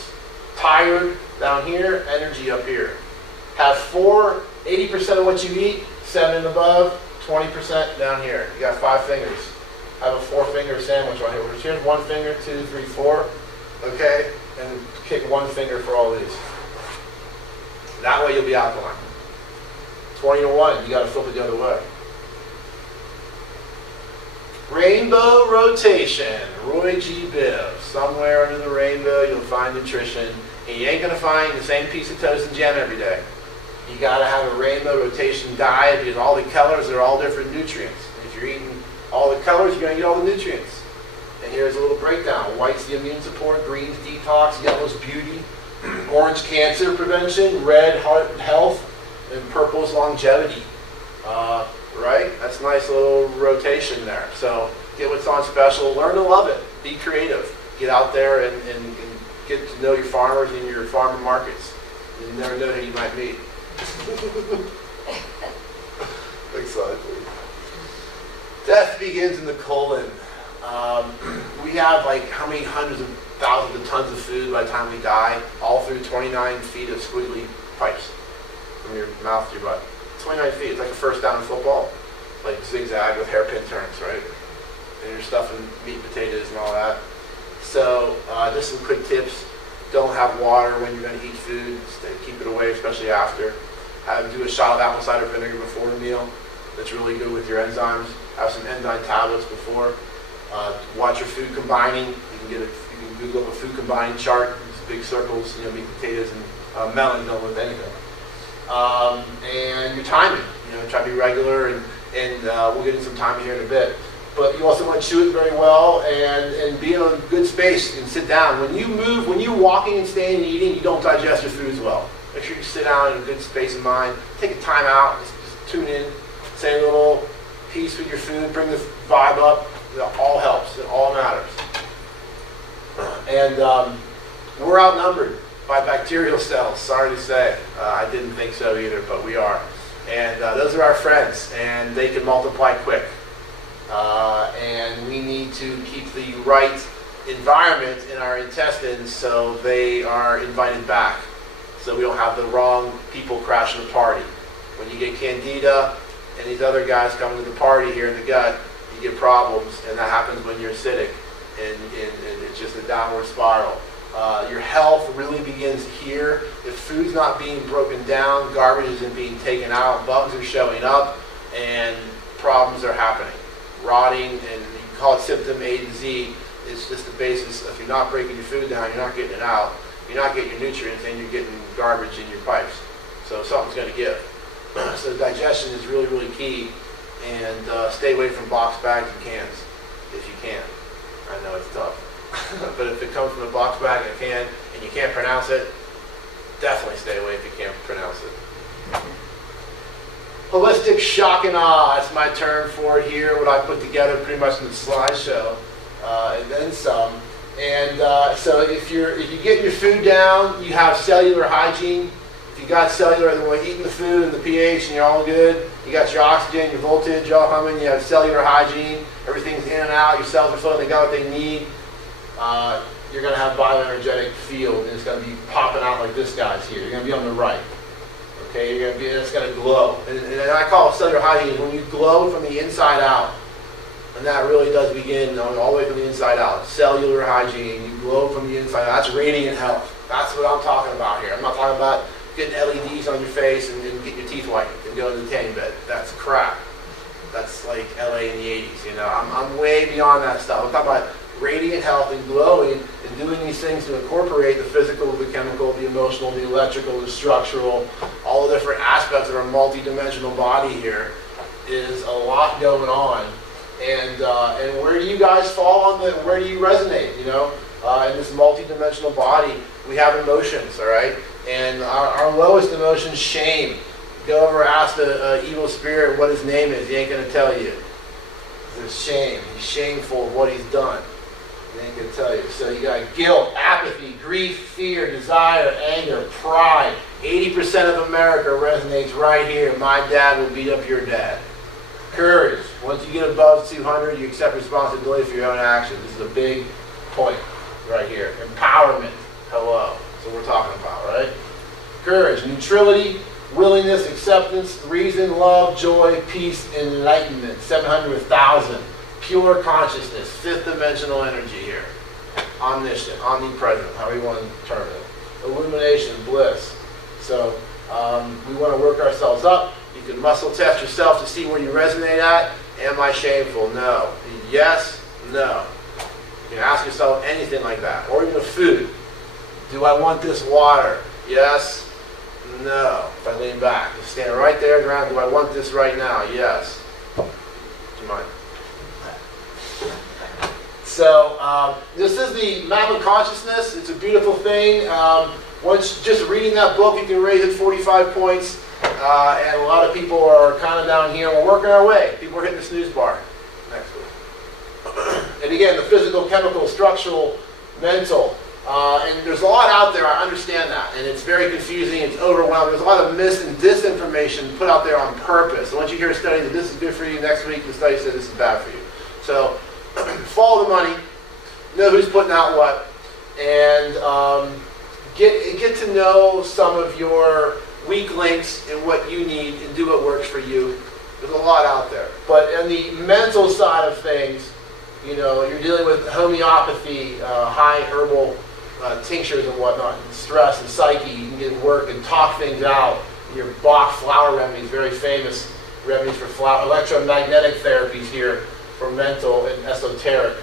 Tired down here, energy up here. Have 80% of what you eat, 7 and above, 20% down here. You got 5 fingers. Have a 4-finger sandwich right here. Here's 1 finger, 2, 3, 4. Okay? And kick 1 finger for all these. That way you'll be alkaline. 20 to 1, you got to flip it the other way. Rainbow rotation. Roy G. Biv. Somewhere under the rainbow you'll find nutrition. And you ain't going to find the same piece of toast and jam every day. You got to have a rainbow rotation diet because all the colors are all different nutrients. And if you're eating all the colors, you're going to get all the nutrients. And here's a little breakdown. White's the immune support, green's detox, yellow's beauty, orange cancer prevention, red heart health, and purple is longevity. Right? That's a nice little rotation there. So get what's on special. Learn to love it. Be creative. Get out there and get to know your farmers and your farmer markets. You never know who you might meet. Next slide, please. Death begins in the colon. We have like how many hundreds of thousands of tons of food by the time we die, all through 29 feet of squiggly pipes from your mouth to your butt. 29 feet. It's like a first down in football, like zigzag with hairpin turns, right? And you're stuffing meat, potatoes, and all that. So just some quick tips. Don't have water when you're going to eat food. Keep it away, especially after. Do a shot of apple cider vinegar before the meal. That's really good with your enzymes. Have some enzyme tablets before. Watch your food combining. You can Google up a food combining chart. These big circles, meat, potatoes, and melon going with anything. And your timing. Try to be regular, and we'll get into some timing here in a bit. But you also want to chew it very well and be in a good space and sit down. When you move, when you're walking and staying and eating, you don't digest your food as well. Make sure you sit down in a good space of mind. Take a time out. Just tune in. Say a little piece with your food. Bring the vibe up. It all helps. It all matters. And we're outnumbered by bacterial cells. Sorry to say. I didn't think so either, but we are. And those are our friends, and they can multiply quick. And we need to keep the right environment in our intestines so they are invited back, so we don't have the wrong people crashing the party. When you get candida and these other guys coming to the party here in the gut, you get problems, and that happens when you're acidic, and it's just a downward spiral. Your health really begins here. If food's not being broken down, garbage isn't being taken out, bugs are showing up, and problems are happening. Rotting, and you call it symptom A to Z. It's just the basis. If you're not breaking your food down, you're not getting it out. You're not getting your nutrients, and you're getting garbage in your pipes. So something's going to give. So digestion is really, really key. And stay away from box bags and cans if you can. I know it's tough. But if it comes from a box bag and a can, and you can't pronounce it, definitely stay away if you can't pronounce it. Holistic shock and awe, that's my term for it here, what I put together pretty much in the slideshow, and then some. And so if you get your food down, you have cellular hygiene. If you got cellular, then when you're eating the food and the pH and you're all good, you got your oxygen, your voltage all humming, you have cellular hygiene, everything's in and out, your cells are flowing, they got what they need. You're going to have bioenergetic field, and it's going to be popping out like this guy's here. You're going to be on the right. Okay, you're gonna be, it's going to glow. And I call it cellular hygiene when you glow from the inside out. And that really does begin all the way from the inside out. Cellular hygiene, you glow from the inside out. That's radiant health. That's what I'm talking about here. I'm not talking about getting LEDs on your face and getting your teeth whitened and going to the tanning bed. That's crap. That's like LA in the 80s, I'm way beyond that stuff. I'm talking about radiant health and glowing and doing these things to incorporate the physical, the chemical, the emotional, the electrical, the structural, all the different aspects of our multi-dimensional body here is a lot going on. And where do you guys fall on where do you resonate, in this multi-dimensional body? We have emotions, all right? And our lowest emotion, shame. Go over and ask the evil spirit what his name is. He ain't going to tell you. There's shame. He's shameful of what he's done. He ain't going to tell you. So you got guilt, apathy, grief, fear, desire, anger, pride. 80% of America resonates right here. My dad will beat up your dad. Courage. Once you get above 200, you accept responsibility for your own actions. This is a big point right here. Empowerment. Hello. That's what we're talking about, right? Courage. Neutrality, willingness, acceptance, reason, love, joy, peace, enlightenment. 700 to 1,000. Pure consciousness. Fifth dimensional energy here. Omniscient, omnipresent, however you want to term it. Illumination, bliss. So we want to work ourselves up. You can muscle test yourself to see where you resonate at. Am I shameful? No. Yes, no. You can ask yourself anything like that. Or even a food. Do I want this water? Yes, no. If I lean back, just stand right there on the ground. Do I want this right now? Yes. Do you mind? So this is the map of consciousness. It's a beautiful thing. Once just reading that book, you can rate it 45 points. and a lot of people are kind of down here. We're working our way. People are hitting the snooze bar. Next week. And again, the physical, chemical, structural, mental. And there's a lot out there, I understand that. And it's very confusing, it's overwhelming. There's a lot of mis and disinformation put out there on purpose. So once you hear a study that this is good for you, next week the study says this is bad for you. So follow the money, know who's putting out what, and get to know some of your weak links and what you need and do what works for you. There's a lot out there. But on the mental side of things, you know, you're dealing with homeopathy, high herbal tinctures and whatnot, and stress and psyche. You can get work and talk things out. Your Bach flower remedies, very famous remedies for flower, electromagnetic therapies here for mental and esoteric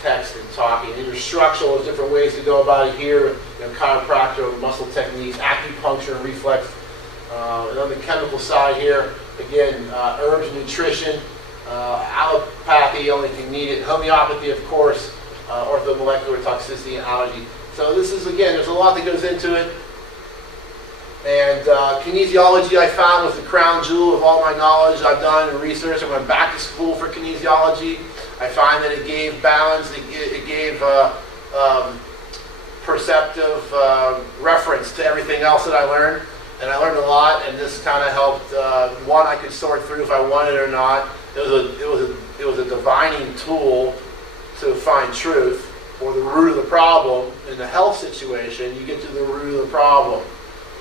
text and talking. And your structural, there's different ways to go about it here. You know, chiropractor, muscle techniques, acupuncture, and reflex. And on the chemical side here, again, herbs, nutrition, allopathy, only if you need it, homeopathy, of course, orthomolecular toxicity and allergy. So this is, again, there's a lot that goes into it. And kinesiology I found was the crown jewel of all my knowledge I've done and research. I went back to school for kinesiology. I find that it gave balance, it gave perceptive reference to everything else that I learned. And I learned a lot, and this kind of helped. One, I could sort through if I wanted it or not. It was a divining tool to find truth or the root of the problem. In the health situation, you get to the root of the problem.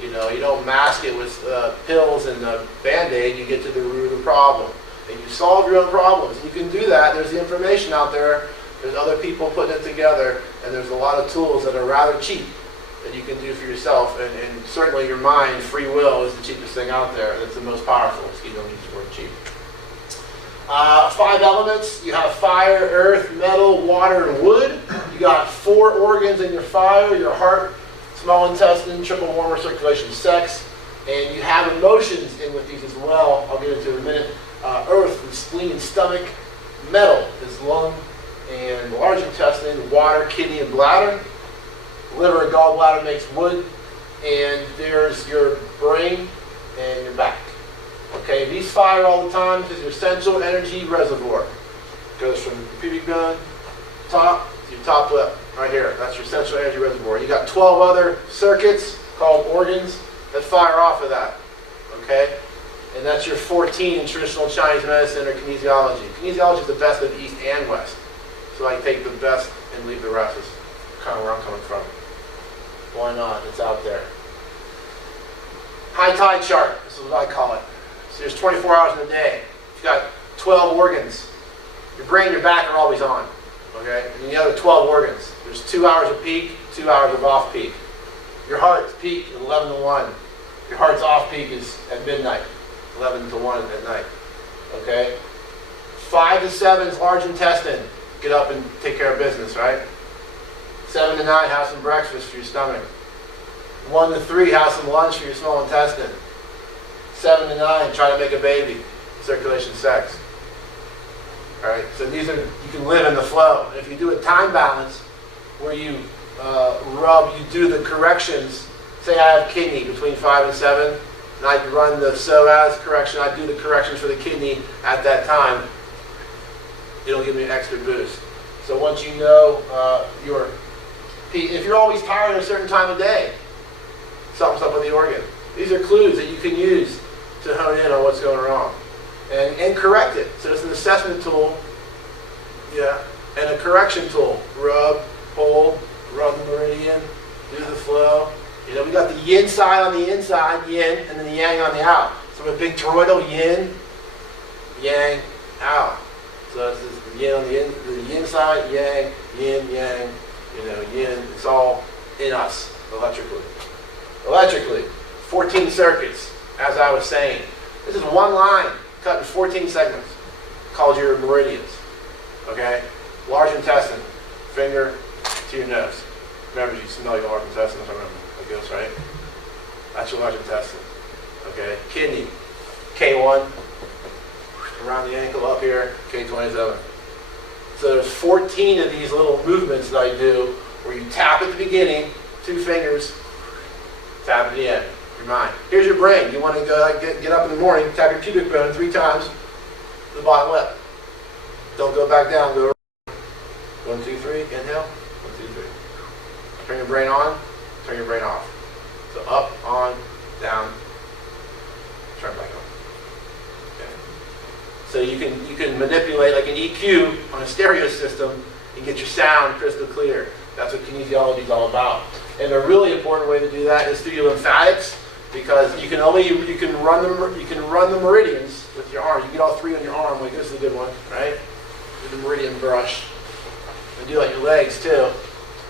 You know, you don't mask it with pills and a Band-Aid. You get to the root of the problem, and you solve your own problems. And you can do that. There's the information out there. There's other people putting it together, and there's a lot of tools that are rather cheap that you can do for yourself. And certainly your mind, free will, is the cheapest thing out there. That's the most powerful. You don't use the word cheap. 5 elements. You have fire, earth, metal, water, and wood. You got 4 organs in your fire: your heart, small intestine, triple warmer circulation, sex. And you have emotions in with these as well. I'll get into it in a minute. Earth is spleen and stomach. Metal is lung and large intestine. Water, kidney, and bladder. Liver and gallbladder makes wood. And there's your brain and your back. Okay, these fire all the time. This is your central energy reservoir. Goes from pubic bone top to your top lip, right here. That's your central energy reservoir. You got 12 other circuits called organs that fire off of that. Okay, and that's your 14 in traditional Chinese medicine or kinesiology. Kinesiology is the best of East and West, so I take the best and leave the rest. Is kind of where I'm coming from. Why not? It's out there. High tide chart. This is what I call it. So there's 24 hours in a day. You've got 12 organs. Your brain and your back are always on. Okay? And the other 12 organs. There's 2 hours of peak, 2 hours of off peak. Your heart's peak is 11 to 1. Your heart's off peak is at midnight, 11 to 1 at night. Okay? 5 to 7 is large intestine. Get up and take care of business, right? 7 to 9, have some breakfast for your stomach. 1 to 3, have some lunch for your small intestine. 7 to 9, try to make a baby. Circulation, sex. Alright, so these are, you can live in the flow. And if you do a time balance where you you do the corrections. Say I have kidney between 5 and 7, and I run the so-as correction. I do the corrections for the kidney at that time. It'll give me an extra boost. So once you know if you're always tired at a certain time of day, something's up with the organ. These are clues that you can use to hone in on what's going wrong and correct it. So it's an assessment tool, and a correction tool. Rub, hold, rub the meridian, do the flow. You know, we got the yin side on the inside, yin, and then the yang on the out. So a big toroidal yin, yang, out. So it's this yin on the yin side, yang, yin, yang, yin. It's all in us electrically. Electrically, 14 circuits, as I was saying. This is one line cut in 14 segments called your meridians. Okay? Large intestine, finger to your nose. Remember, you smell your large intestine, if I remember. I guess, right? That's your large intestine. Okay? Kidney, K1, around the ankle up here, K27. So there's 14 of these little movements that I do where you tap at the beginning, 2 fingers, tap at the end. your mind. Here's your brain. You want to go get up in the morning, tap your pubic bone 3 times, the bottom lip. Don't go back down. Go 1, 2, 3. Inhale. 1, 2, 3. Turn your brain on. Turn your brain off. So up, on, down. Turn back on. Okay. So you can manipulate like an EQ on a stereo system and get your sound crystal clear. That's what kinesiology is all about. And a really important way to do that is through your lymphatics, because you can run the meridians with your arm. You get all 3 on your arm. Like this is a good one, right? With the meridian brush. And do like your legs too.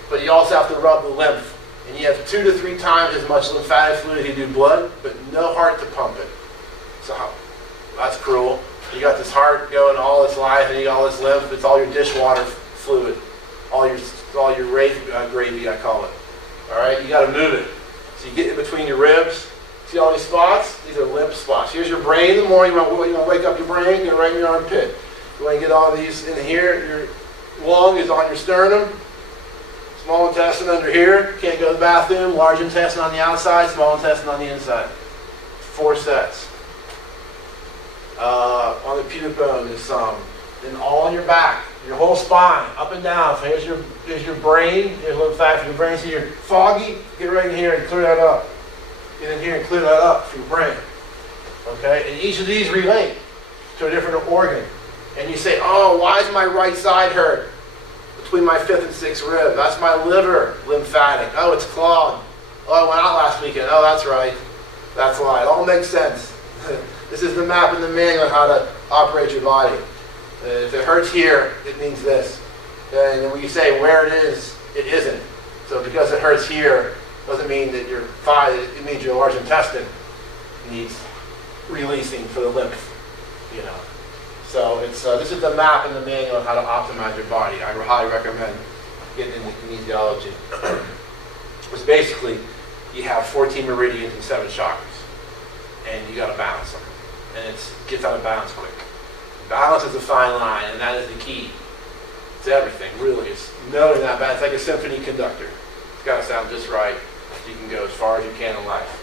But you also have to rub the lymph. And you have 2 to 3 times as much lymphatic fluid as you do blood, but no heart to pump it. So that's cruel. You got this heart going all its life, and you got all this lymph. It's all your dishwater fluid, all your gravy, I call it. All right, you got to move it. So you get in between your ribs. See all these spots? These are lymph spots. Here's your brain in the morning. You want to wake up your brain, get right in your armpit. You want to get all these in here. Your lung is on your sternum. Small intestine under here. Can't go to the bathroom. Large intestine on the outside. Small intestine on the inside. 4 sets. On the pubic bone is some. Then all on your back. Your whole spine, up and down. So here's your brain. Here's lymphatic for your brain. So you're foggy. Get right in here and clear that up. Get in here and clear that up for your brain. Okay? And each of these relate to a different organ. And you say, oh, why is my right side hurt? Between my 5th and 6th rib. That's my liver lymphatic. Oh, it's clogged. Oh, I went out last weekend. Oh, that's right. That's why. It all makes sense. This is the map and the manual on how to operate your body. If it hurts here, it means this. And when you say where it is, it isn't. So because it hurts here, doesn't mean that your thigh, it means your large intestine needs releasing for the lymph, you know. So it's this is the map and the manual on how to optimize your body. I highly recommend getting into kinesiology. It's basically, you have 14 meridians and 7 chakras, and you got to balance them. And it gets out of balance quick. Balance is a fine line, and that is the key to everything, really. It's knowing that balance. It's like a symphony conductor. It's got to sound just right. You can go as far as you can in life.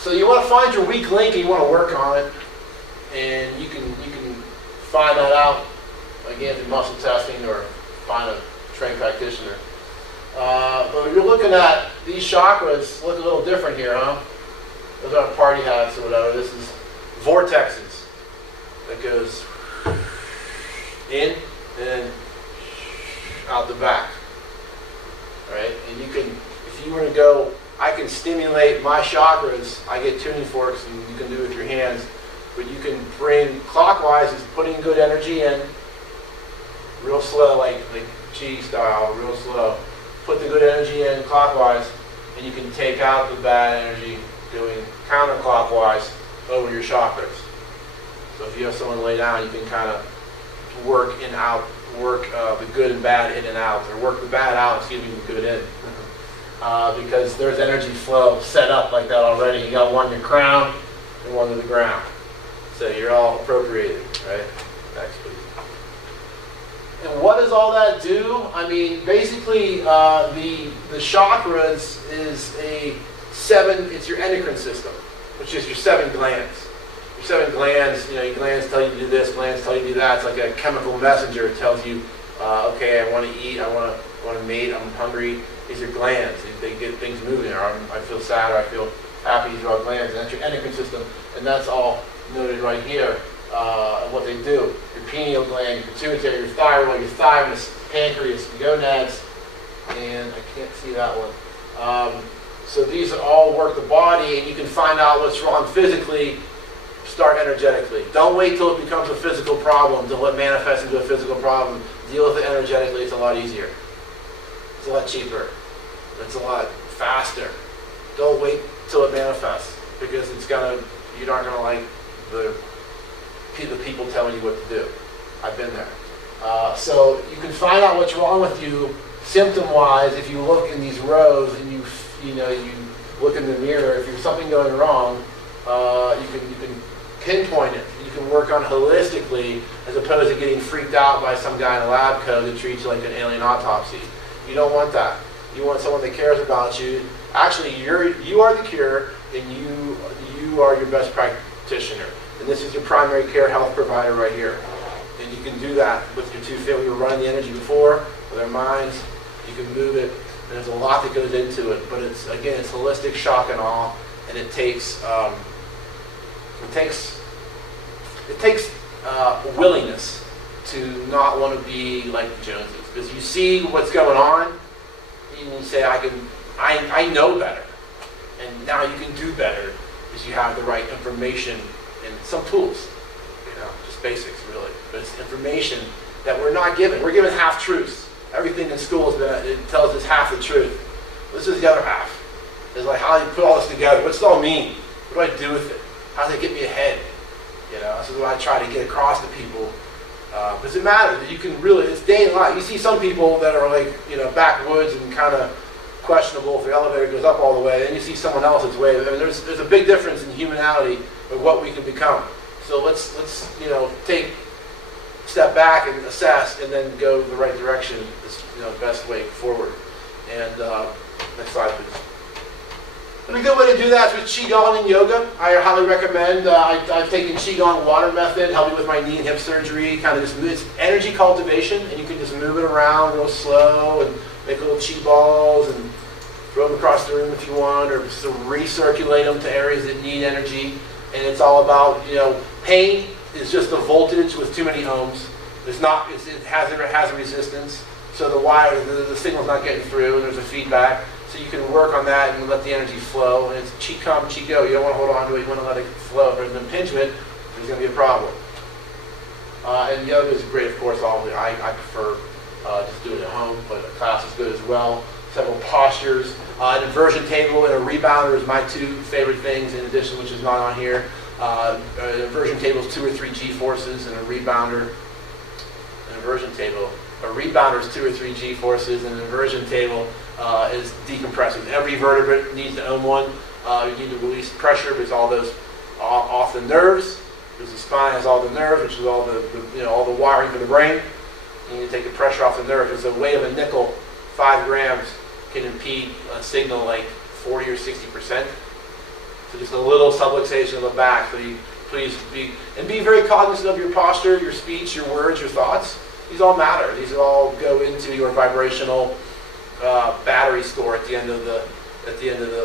So you want to find your weak link, and you want to work on it. And you can find that out, again, through muscle testing or find a trained practitioner. But you're looking at these chakras look a little different here, huh? Those aren't party hats or whatever. This is vortexes that goes in and out the back. All right? And you can, if you were to go, I can stimulate my chakras. I get tuning forks, and you can do it with your hands. But you can bring clockwise is putting good energy in, real slow, like Chi style, real slow. Put the good energy in clockwise, and you can take out the bad energy doing counterclockwise over your chakras. So if you have someone lay down, you can kind of work in out, work the good and bad in and out, or work the bad out, excuse me, the good in. Because there's energy flow set up like that already. You got one to your crown and one to the ground. So you're all appropriated, right? Next, please. And what does all that do? I mean, basically, the chakras is it's your endocrine system, which is your 7 glands. Your 7 glands, you know, your glands tell you to do this, glands tell you to do that. It's like a chemical messenger. It tells you, okay, I want to eat, I want to mate, I'm hungry. These are glands. They get things moving. Or I feel sad, or I feel happy. These are all glands, and that's your endocrine system. And that's all noted right here, what they do. Your pineal gland, your pituitary, your thyroid, your thymus, pancreas, your gonads, and I can't see that one. So these all work the body, and you can find out what's wrong physically, start energetically. Don't wait till it becomes a physical problem, till it manifests into a physical problem. Deal with it energetically, it's a lot easier. It's a lot cheaper. It's a lot faster. Don't wait till it manifests, because you're not gonna like the people telling you what to do. I've been there. So you can find out what's wrong with you symptom-wise if you look in these rows and you look in the mirror. If there's something going wrong, you can pinpoint it. You can work on holistically as opposed to getting freaked out by some guy in a lab coat that treats you like an alien autopsy. You don't want that. You want someone that cares about you Actually, you are the cure, and you are your best practitioner. And this is your primary care health provider right here. And you can do that with your two feet. We were running the energy before with our minds. You can move it, and there's a lot that goes into it. But it's holistic shock and awe, and it takes willingness to not want to be like the Joneses, because you see what's going on, and you say, I know better, and now you can do better because you have the right information and some tools, just basics really, but it's information that we're not given. We're given half truths. Everything in school it tells us half the truth. This is the other half. It's like, how do you put all this together? What's it all mean? What do I do with it? How does it get me ahead? This is what I try to get across to people. Because it matters that you can really, it's day and night. You see some people that are like, backwoods and kind of questionable if the elevator goes up all the way, and you see someone else that's way. I mean, there's a big difference in humanity of what we can become. So let's take a step back and assess, and then go the right direction. Is best way forward. And next slide, please. And a good way to do that is with Qigong and yoga. I highly recommend. I've taken Qigong water method, helped me with my knee and hip surgery. Kind of just it's energy cultivation, and you can just move it around real slow and make little chi balls and throw them across the room if you want, or just recirculate them to areas that need energy. And it's all about pain is just a voltage with too many ohms. It has a resistance, so the wire, the signal's not getting through, and there's a feedback. So you can work on that and let the energy flow. And it's chi come, chi go. You don't want to hold on to it. You want to let it flow. If there's an impingement, there's going to be a problem. And yoga is great, of course. I prefer just doing it at home, but a class is good as well. Several postures. An inversion table and a rebounder is my two favorite things, in addition, which is not on here. An inversion table is 2 or 3 G-forces, and a rebounder, an inversion table. A rebounder is 2 or 3 G-forces, and an inversion table is decompressive. Every vertebrate needs to own one. You need to release pressure because all those off the nerves. Because the spine has all the nerves, which is all the wiring for the brain. You need to take the pressure off the nerve. Because the weight of a nickel, 5 grams, can impede a signal like 40 or 60%. So just a little subluxation of the back. So you please be very cognizant of your posture, your speech, your words, your thoughts. These all matter. These all go into your vibrational battery store at the end of the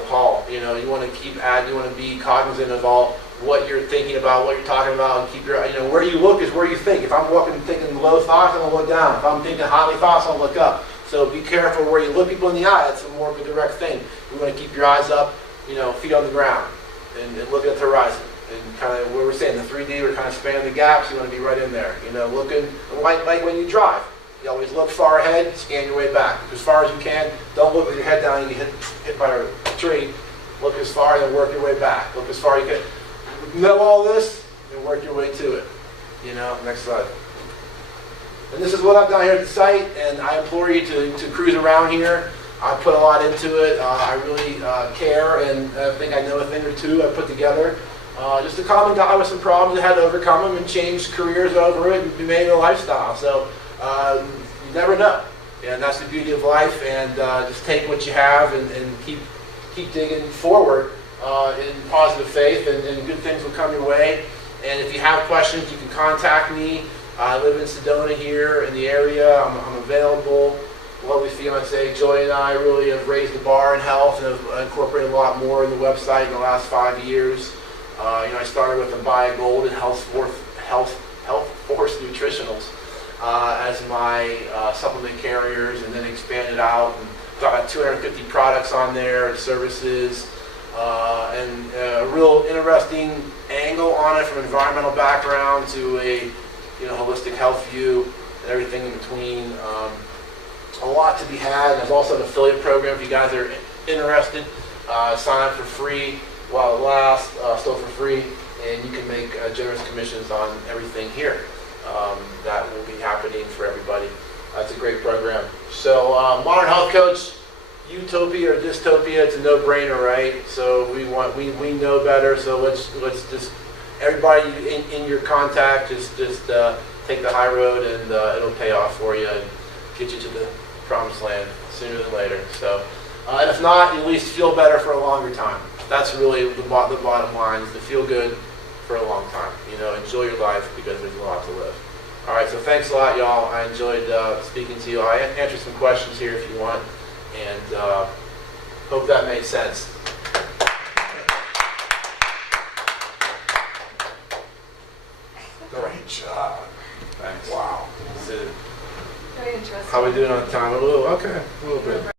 hall. You want to be cognizant of all what you're thinking about, what you're talking about, and keep your where you look is where you think. If I'm walking thinking low thoughts, I'm gonna look down. If I'm thinking highly thoughts, I'll look up. So be careful where you look people in the eye. That's more of a direct thing. You want to keep your eyes up, feet on the ground, and look at the horizon. And kind of what we're saying, the 3D, we're kind of spanning the gaps. You want to be right in there. Looking like when you drive. You always look far ahead, scan your way back. Look as far as you can. Don't look with your head down and get hit by a tree. Look as far and then work your way back. Look as far as you can. Know all this and work your way to it. Next slide. And this is what I've done here at the site, and I implore you to cruise around here. I put a lot into it. I really care, and I think I know a thing or two I put together. Just a common guy with some problems that had to overcome them and change careers over it and be made a lifestyle. So you never know. And that's the beauty of life. And just take what you have and keep digging forward in positive faith, and good things will come your way. And if you have questions, you can contact me. I live in Sedona here in the area. I'm available. Lovely fiance, Joy, and I really have raised the bar in health and have incorporated a lot more in the website in the last 5 years. I started with a Buy Gold and Health Force Nutritionals as my supplement carriers, and then expanded out and got about 250 products on there and services, and a real interesting angle on it from environmental background to a holistic health view and everything in between. A lot to be had. There's also an affiliate program if you guys are interested. Sign up for free while it lasts, still for free, and you can make generous commissions on everything here. That will be happening for everybody. It's a great program. So Modern Health Coach, utopia or dystopia, it's a no-brainer, right? So we know better, so let's just everybody in your contact just take the high road, and it'll pay off for you and get you to the promised land sooner than later. So And if not, you at least feel better for a longer time. That's really the bottom line, is to feel good for a long time. You know, enjoy your life because there's a lot to live. All right, so thanks a lot, y'all. I enjoyed speaking to you. I answered some questions here if you want, and hope that made sense. Great job. Thanks. Wow. So, Very interesting. how we doing on time? A little, okay, a little bit.